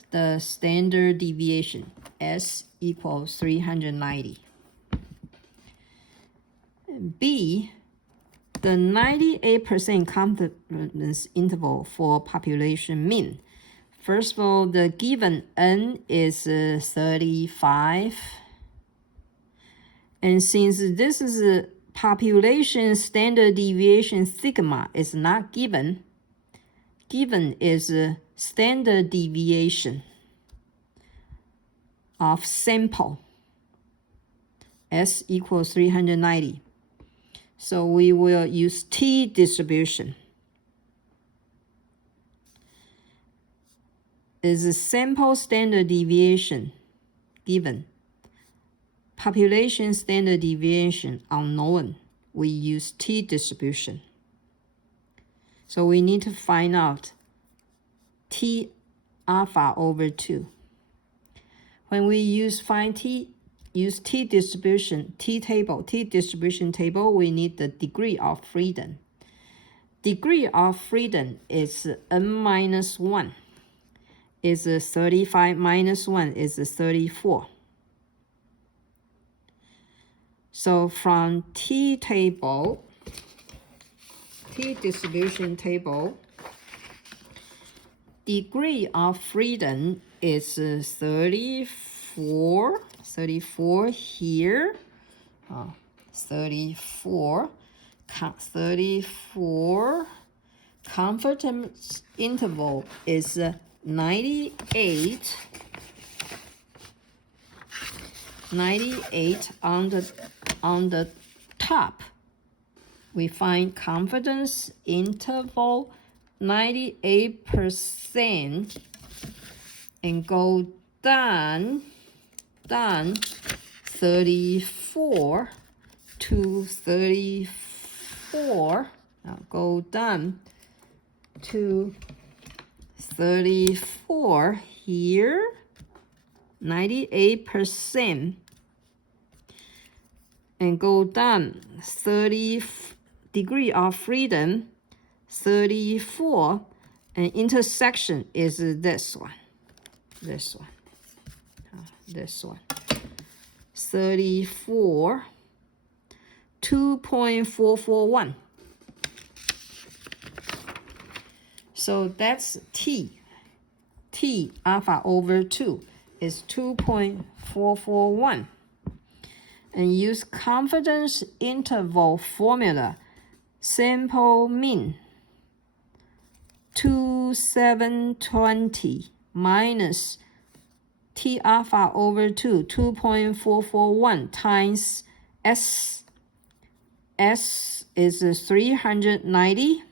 the standard deviation, S equals 390. B, the 98% confidence interval for population mean. First of all, the given N is 35. And since this is a population standard deviation sigma is not given, given is a standard deviation of sample. S equals 390. So we will use T distribution. Is a sample standard deviation given. Population standard deviation unknown. We use T distribution. So we need to find out T alpha over 2. When we use use T distribution, T distribution table, we need the degree of freedom. Degree of freedom is N minus 1. Is 35 minus 1 is 34. So from T distribution table, degree of freedom is 34 here, 34, confidence interval is 98 on the top. We find confidence interval 98% and go down 34 to 34. Now go down to 34 here, 98%, and go down 30 degree of freedom, 34, and intersection is this one, 34, 2.441. So that's T alpha over 2 is 2.441. And use confidence interval formula. Sample mean 2720 minus T alpha over 2, 2.441 times S. S is 390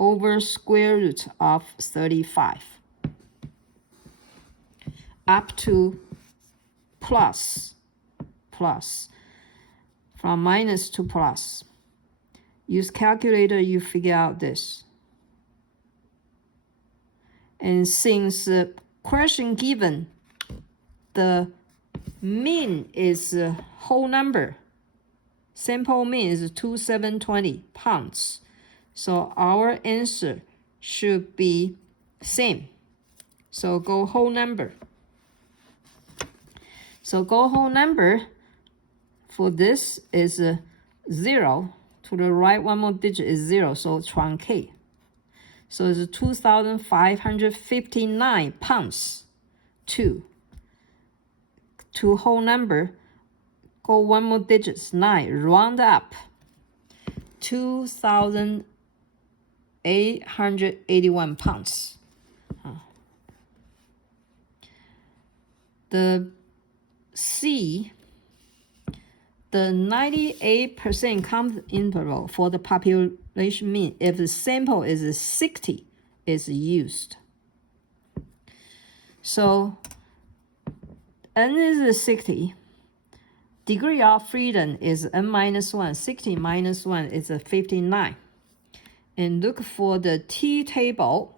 over square root of 35. Up to plus. From minus to plus. Use calculator, you figure out this. And since the question given, the mean is a whole number. Sample mean is 2720 pounds. So our answer should be same. So go whole number. So go whole number for this is 0. To the right, one more digit is 0, so truncate. So it's 2,559 pounds. 2 whole number, go one more digit, 9, round up. 2,881 pounds. The C, the 98% confidence interval for the population mean, if the sample is 60, is used. So n is 60. Degree of freedom is n minus 1. 60 minus 1 is 59. And look for the T table.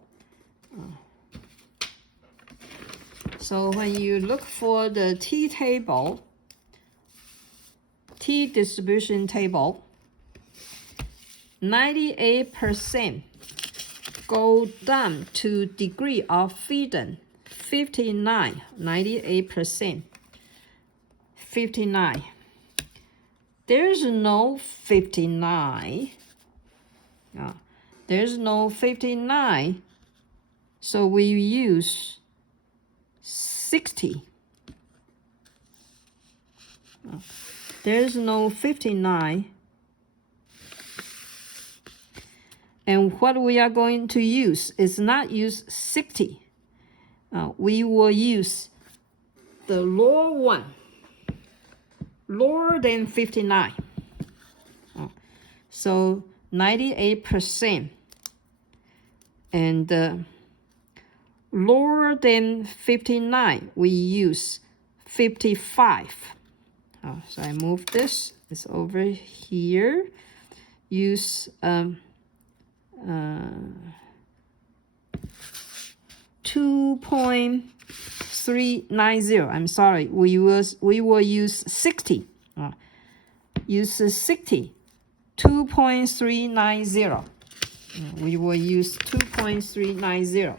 So when you look for the T table, T distribution table, 98% go down to degree of freedom, 59, 98%, 59. There's no 59. There's no 59, so we use 60. There's no 59. And what we are going to use is not use 60. We will use the lower one, lower than 59. So 98%. And lower than 59, we use 55. So I move this. It's over here. Use 2.390. I'm sorry. We will use 60. Use 60. 2.390. We will use 2.390.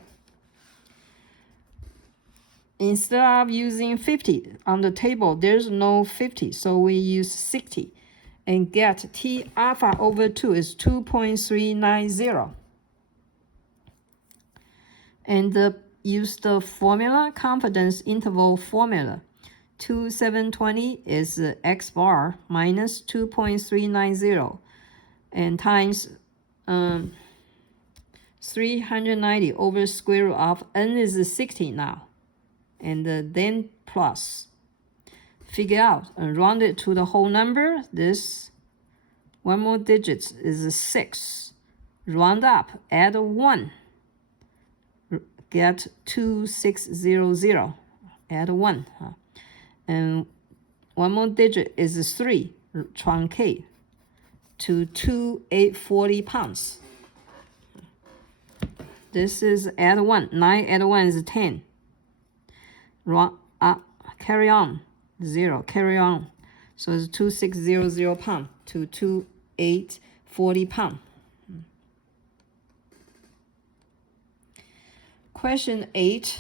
Instead of using 50 on the table, there's no 50, so we use 60 and get T alpha over 2 is 2.390. And use the formula, confidence interval formula. 2720 is X bar minus 2.390 and times 390 over square root of n is 60 now. And then plus. Figure out and round it to the whole number. This one more digit is 6. Round up, add 1. Get 2600. Add 1. And one more digit is 3. Truncate to 2840 pounds. This is add 1. 9 add 1 is 10. Round up, carry on. 0, carry on. So it's 2600 pound to 2840 pound. Question 8.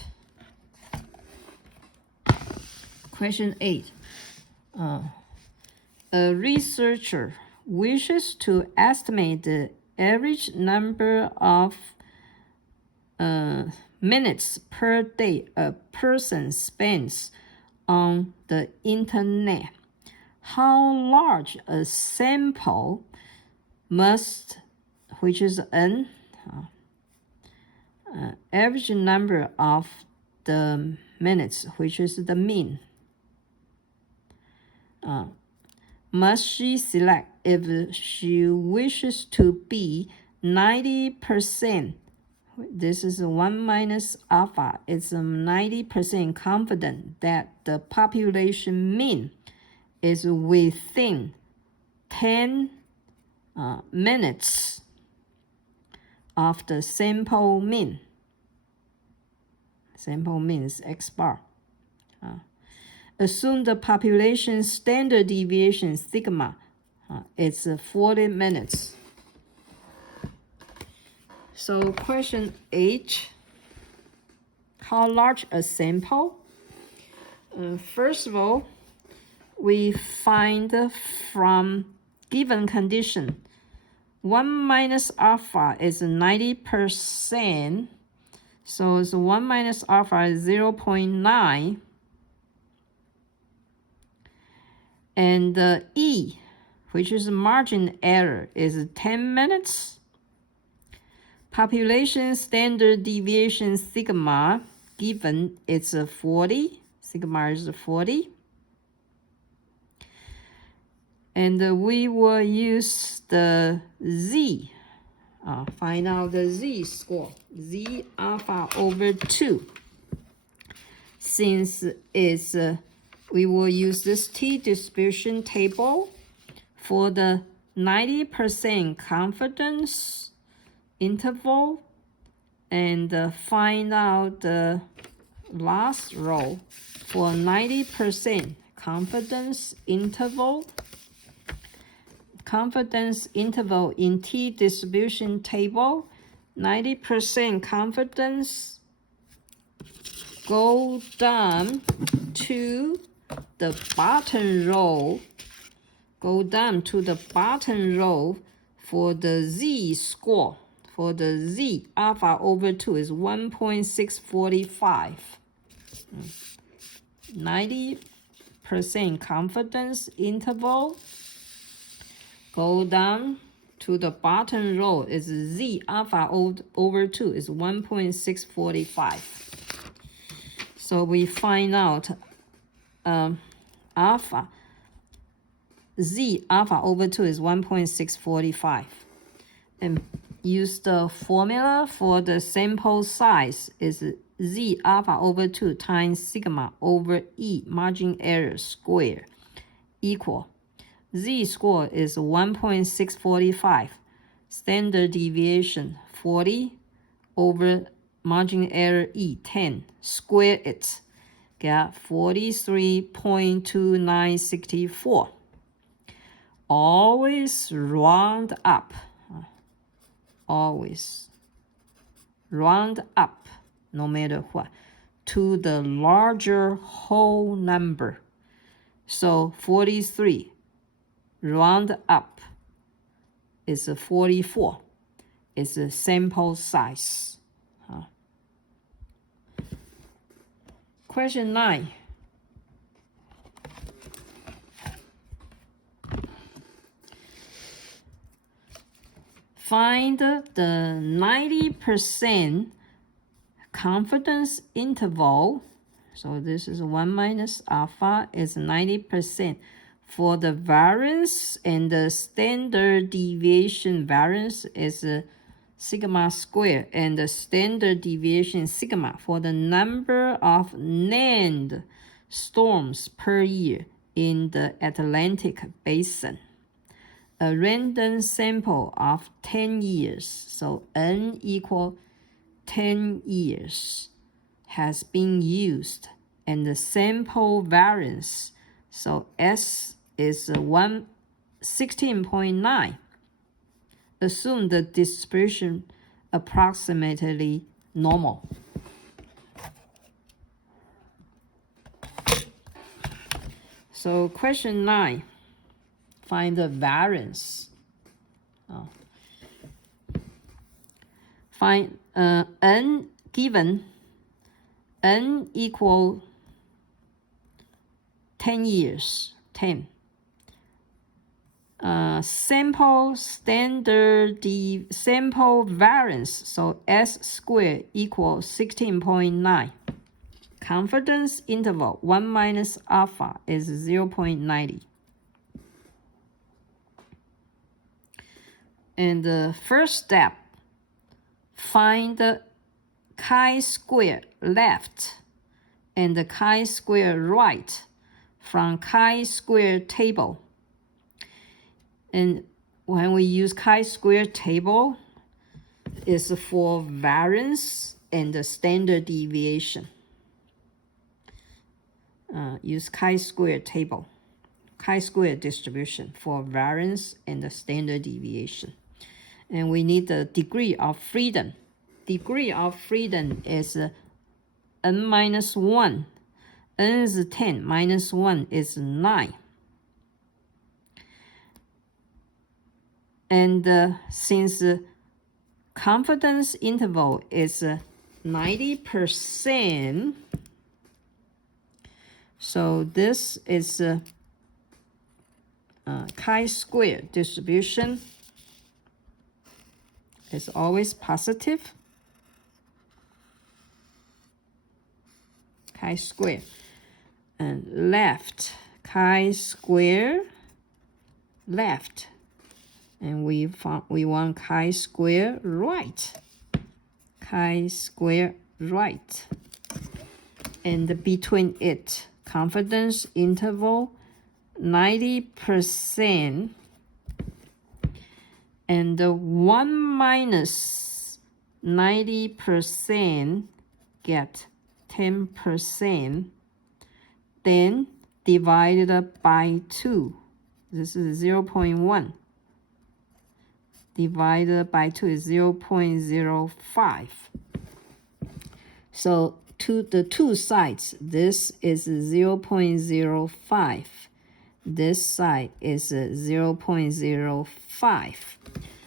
Question 8. A researcher wishes to estimate the average number of minutes per day a person spends on the internet. How large a sample must, which is n, average number of the minutes, which is the mean, must she select if she wishes to be 90%? This is 1 minus alpha. It's 90% confident that the population mean is within 10 minutes of the sample mean. Sample mean is x bar. Assume the population standard deviation sigma is 40 minutes. So question 8, how large a sample? First of all, we find from given condition, 1 minus alpha is 90%, so it's 1 minus alpha is 0.9, and E, which is margin error, is 10 minutes. Population standard deviation sigma given it's 40. Sigma is 40. And we will use the Z. Find out the Z score. Z alpha over 2. Since it's, we will use this t-distribution table for the 90% confidence interval and find out the last row for 90% confidence interval. Confidence interval in t-distribution table, 90% confidence, go down to the bottom row, for the Z score. For the Z, alpha over 2 is 1.645. 90% confidence interval. Go down to the bottom row is Z, alpha over 2 is 1.645. So we find out alpha, Z alpha over 2 is 1.645. And use the formula for the sample size is Z alpha over 2 times sigma over E margin error square equal. Z score is 1.645. Standard deviation 40 over margin error E 10. Square it. Get 43.2964. Always round up. Always round up, no matter what, to the larger whole number. So 43 round up is 44. It's a sample size. Question 9. find the 90% confidence interval. So this is 1 minus alpha is 90% for the variance, and the standard deviation variance is sigma squared, and the standard deviation sigma for the number of named storms per year in the Atlantic Basin. A random sample of 10 years, so n equal 10 years, has been used, and the sample variance, so S is 16.9. Assume the distribution approximately normal. So question 9, find the variance. Find n given n equal 10 years, 10. Sample variance, so S squared equals 16.9. Confidence interval 1 minus alpha is 0.90. And the first step, find the chi-square left and the chi-square right from chi-square table. And when we use chi-square table, it's for variance and the standard deviation. Use chi-square table, chi-square distribution for variance and the standard deviation. And we need the degree of freedom. Degree of freedom is n minus 1. N is 10, minus 1 is 9. And since confidence interval is 90%, so this is a chi-square distribution. It's always positive. Chi-square. And left, chi-square left. And we want chi-square right. Chi-square right. And between it, confidence interval 90%, and the 1 minus 90% get 10%, then divided by 2. This is 0.1. Divided by 2 is 0.05. So to the two sides, this is 0.05. This side is 0.05.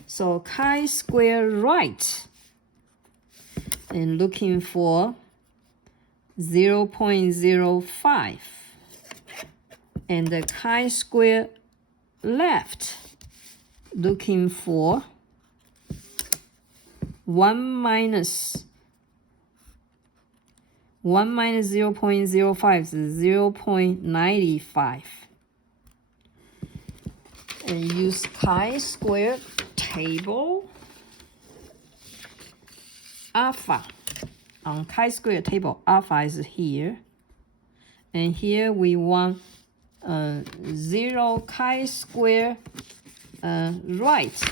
So chi-square right, and looking for 0.05. And the chi-square left, looking for 1 minus 0.05 is 0.95. And use chi-square table. Alpha. On chi-square table, alpha is here. And here we want 0 chi-square right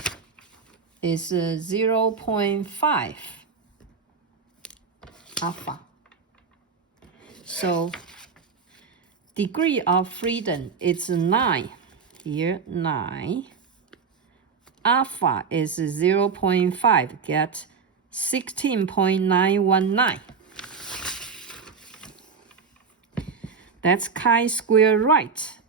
is 0.5 alpha. So degree of freedom is 9. Here 9. Alpha is 0.5. Get 16.919. That's chi-square right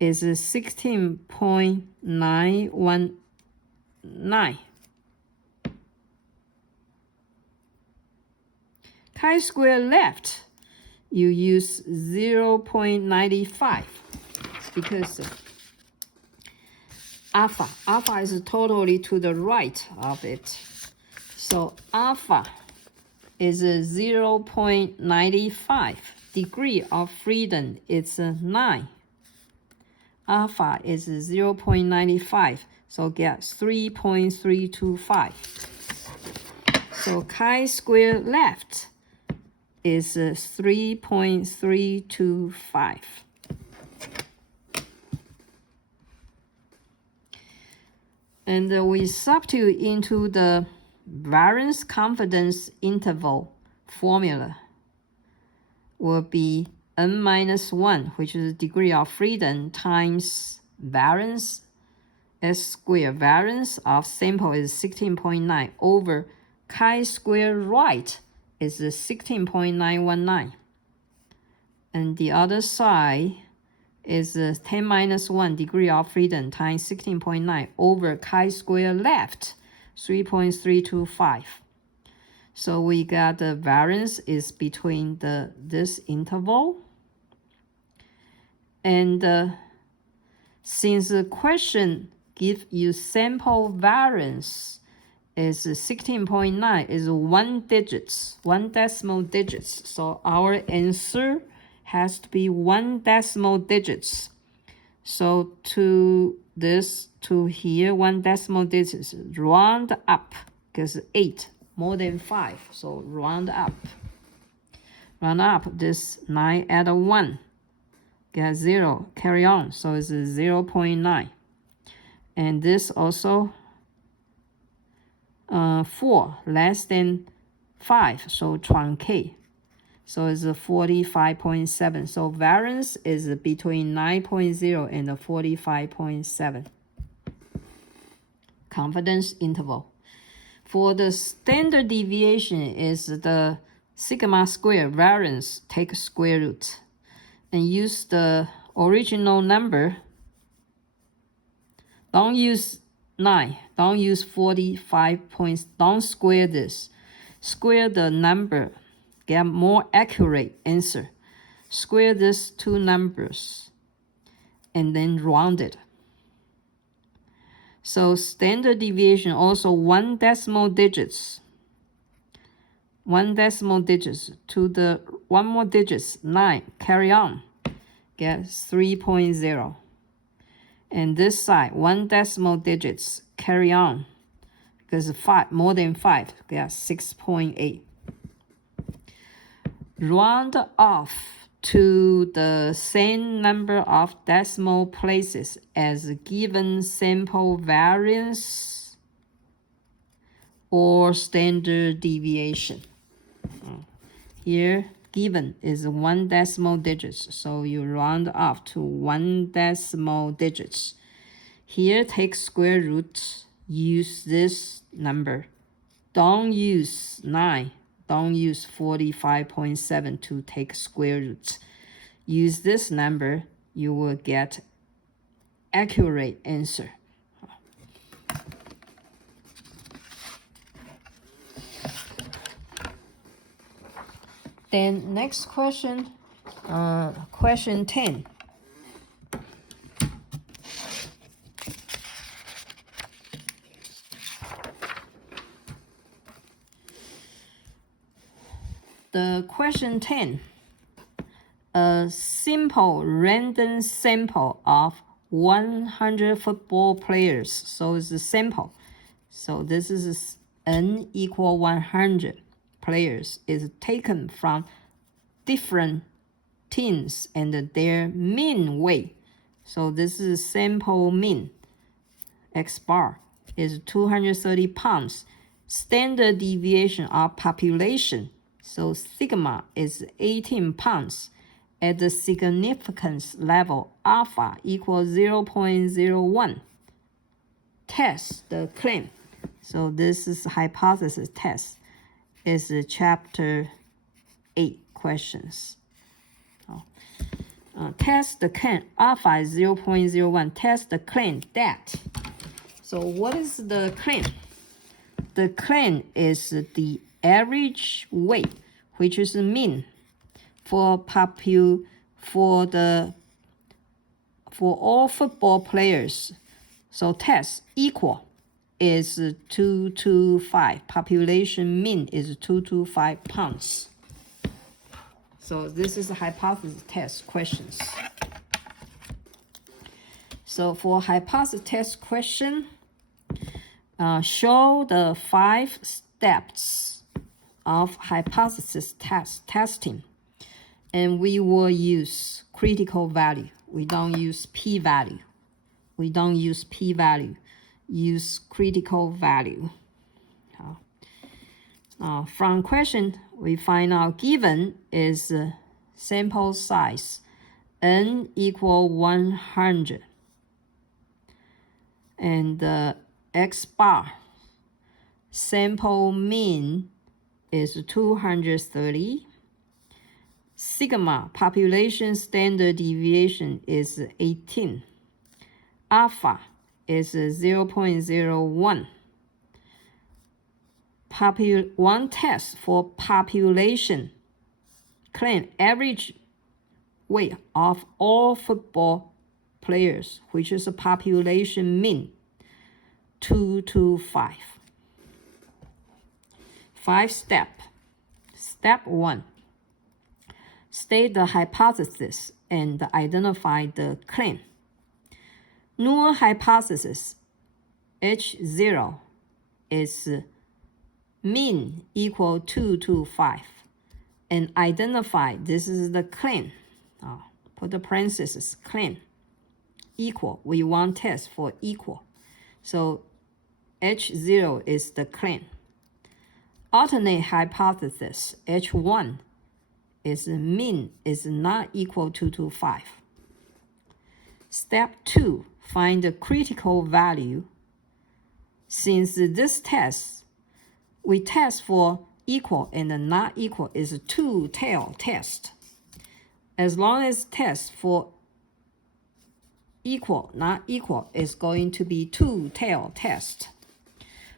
is 16.919. Chi-square left, you use 0.95 because alpha. Alpha is totally to the right of it. So alpha is 0.95. Degree of freedom is 9. Alpha is 0.95. So get 3.325. So chi-square left is 3.325. And we substitute into the variance confidence interval formula will be n minus 1, which is degree of freedom, times variance s squared. Variance of sample is 16.9 over chi-square right is 16.919. And the other side is 10 minus 1 degree of freedom times 16.9 over chi-square left, 3.325. So we got the variance is between this interval. And since the question gives you sample variance is 16.9 is 1 decimal digits. So our answer has to be 1 decimal digits. So to this, to here, 1 decimal digits, round up, because 8, more than 5, so round up. Round up, this 9 add 1, get 0, carry on, so it's 0.9. And this also 4 less than 5, so truncate. So it's 45.7. So variance is between 9.0 and 45.7. Confidence interval. For the standard deviation is the sigma square variance, take square root. And use the original number. Don't use 9. Don't use 45 points. Don't square this. Square the number. Get more accurate answer. Square these two numbers. And then round it. So standard deviation also 1 decimal digits. 1 decimal digits to the 1 more digits, 9. Carry on. Get 3.0. And this side, 1 decimal digits, carry on. Because 5, more than 5, get 6.8. Round off to the same number of decimal places as given sample variance or standard deviation. Here, given is 1 decimal digits, so you round off to 1 decimal digits. Here, take square root, use this number. Don't use 9, don't use 45.7 to take square root. Use this number, you will get accurate answer. Then next question, question 10. The question 10, a simple random sample of 100 football players. So it's a sample. So this is n equal 100 players is taken from different teams and their mean weight. So this is sample mean. X bar is 230 pounds. Standard deviation of population. So sigma is 18 pounds. At the significance level, alpha equals 0.01. Test the claim. So this is hypothesis test. Is chapter 8 questions. Test the claim. Alpha is 0.01. Test the claim that. So what is the claim? The claim is the average weight, which is the mean for all football players. So test equal is 225. Population mean is 225 pounds. So this is a hypothesis test questions. So for hypothesis test question, show the 5 steps of hypothesis testing. And we will use critical value. We don't use p-value. We don't use p-value. Use critical value. From question, we find out given is sample size n equal 100. And x bar, sample mean is 230. Sigma, population standard deviation is 18. Alpha is 0.01. One test for population claim average weight of all football players, which is a population mean 225. 5 step. Step 1. State the hypothesis and identify the claim. Null hypothesis H0 is mean equal 225 and identify this is the claim. Put the parenthesis claim equal. We want test for equal. So H0 is the claim. Alternate hypothesis H1 is mean is not equal to 225. Step 2, find the critical value. Since this test, we test for equal and not equal is a two-tail test. As long as test for equal, not equal is going to be two-tail test.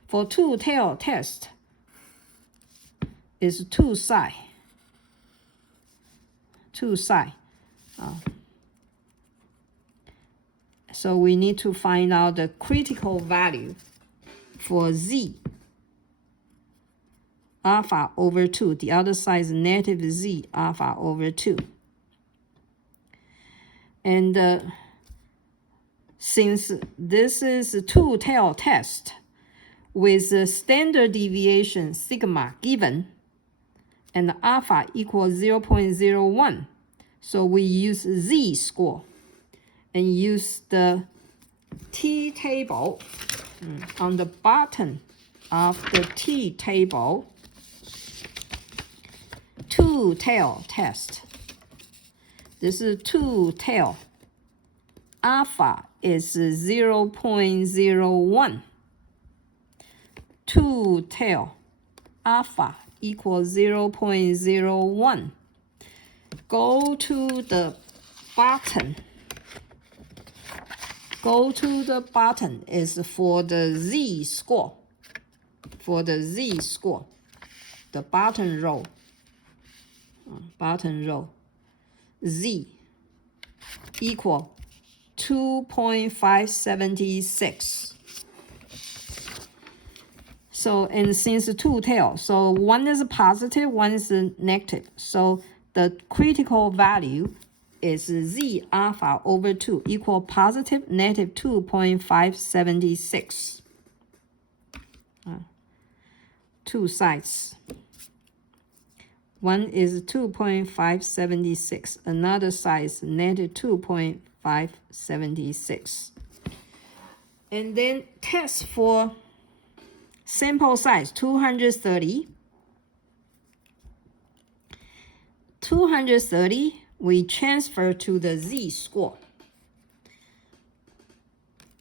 For two-tail test is two side. So we need to find out the critical value for z alpha over 2. The other side is negative z alpha over 2. And since this is a two-tail test with a standard deviation sigma given and alpha equals 0.01, so we use z-score and use the t-table. On the bottom of the t-table, two-tail test. This is two-tail. Alpha is 0.01. Two-tail alpha equals 0.01. Go to the bottom. Go to the bottom is for the z-score. For the z-score, the bottom row. Z equal 2.576. So, and since two-tail, so one is positive, one is negative. So the critical value is z alpha over 2 equal positive negative 2.576. Two sides. One is 2.576, another side is negative 2.576. And then test for sample size 230. 230, we transfer to the z-score.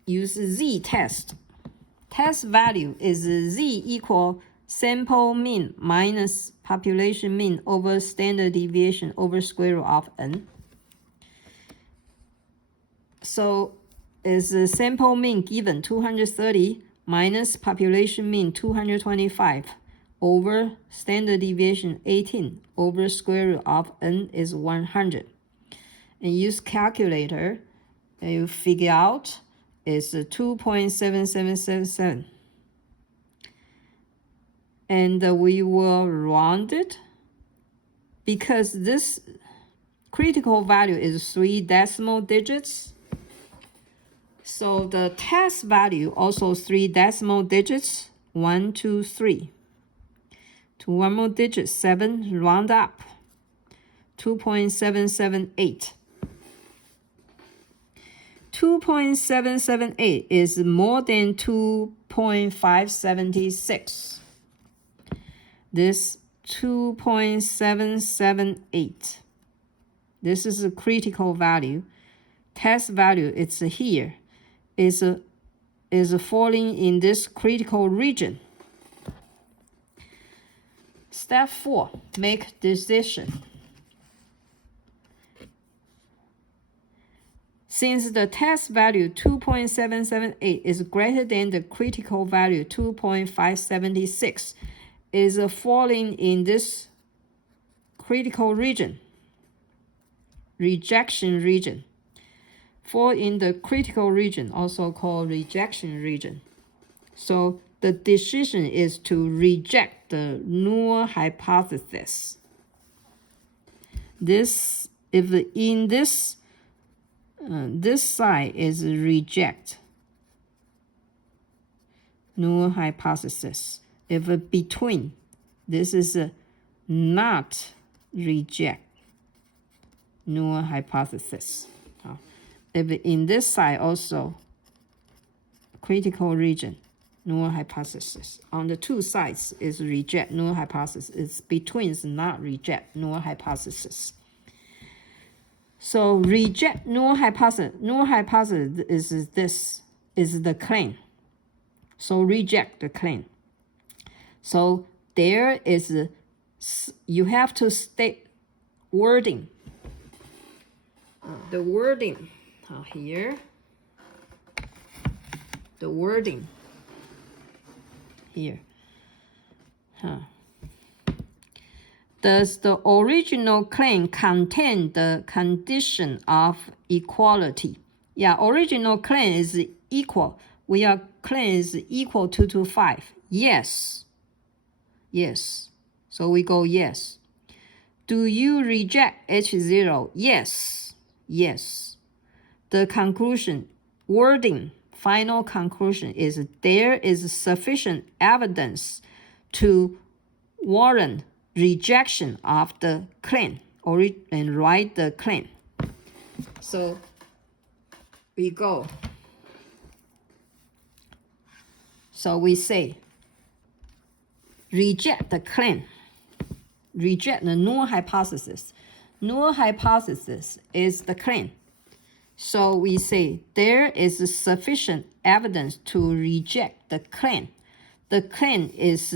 Use z-test. Test value is z equal sample mean minus population mean over standard deviation over square root of n. So is the sample mean given 230 minus population mean 225 over standard deviation 18 over square root of n is 100. And use calculator, and you figure out is 2.7777. And we will round it because this critical value is 3 decimal digits. So the test value also 3 decimal digits, 1, 2, 3. To one more digit, 7, round up, 2.778. 2.778 is more than 2.576. This 2.778. This is a critical value. Test value, it's here. Is falling in this critical region. Step 4, make decision. Since the test value 2.778 is greater than the critical value 2.576, is falling in this critical region, rejection region. Fall in the critical region, also called rejection region. So the decision is to reject the null hypothesis. This, if in this side is reject null hypothesis. If between, this is not reject null hypothesis. If in this side also critical region, null hypothesis. On the two sides is reject null hypothesis. It's between is not reject null hypothesis. So reject null hypothesis. Null hypothesis is this, is the claim. So reject the claim. So there is, you have to state wording. The wording here. The wording here. Does the original claim contain the condition of equality? Yeah, original claim is equal. We are claim is equal to 5. Yes. Yes. So we go yes. Do you reject H0? Yes. Yes. The conclusion, wording, final conclusion is there is sufficient evidence to warrant rejection of the claim and write the claim. So we go. So we say reject the claim, reject the null hypothesis. Null hypothesis is the claim. So we say there is sufficient evidence to reject the claim. The claim is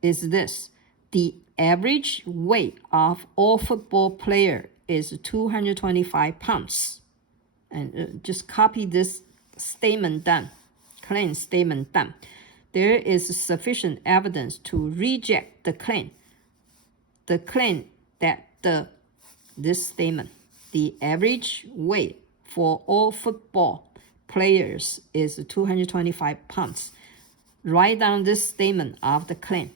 this. The average weight of all football players is 225 pounds. And just copy this statement down. Claim statement down. There is sufficient evidence to reject the claim. The claim that this statement, the average weight for all football players is 225 pounds. Write down this statement of the claim.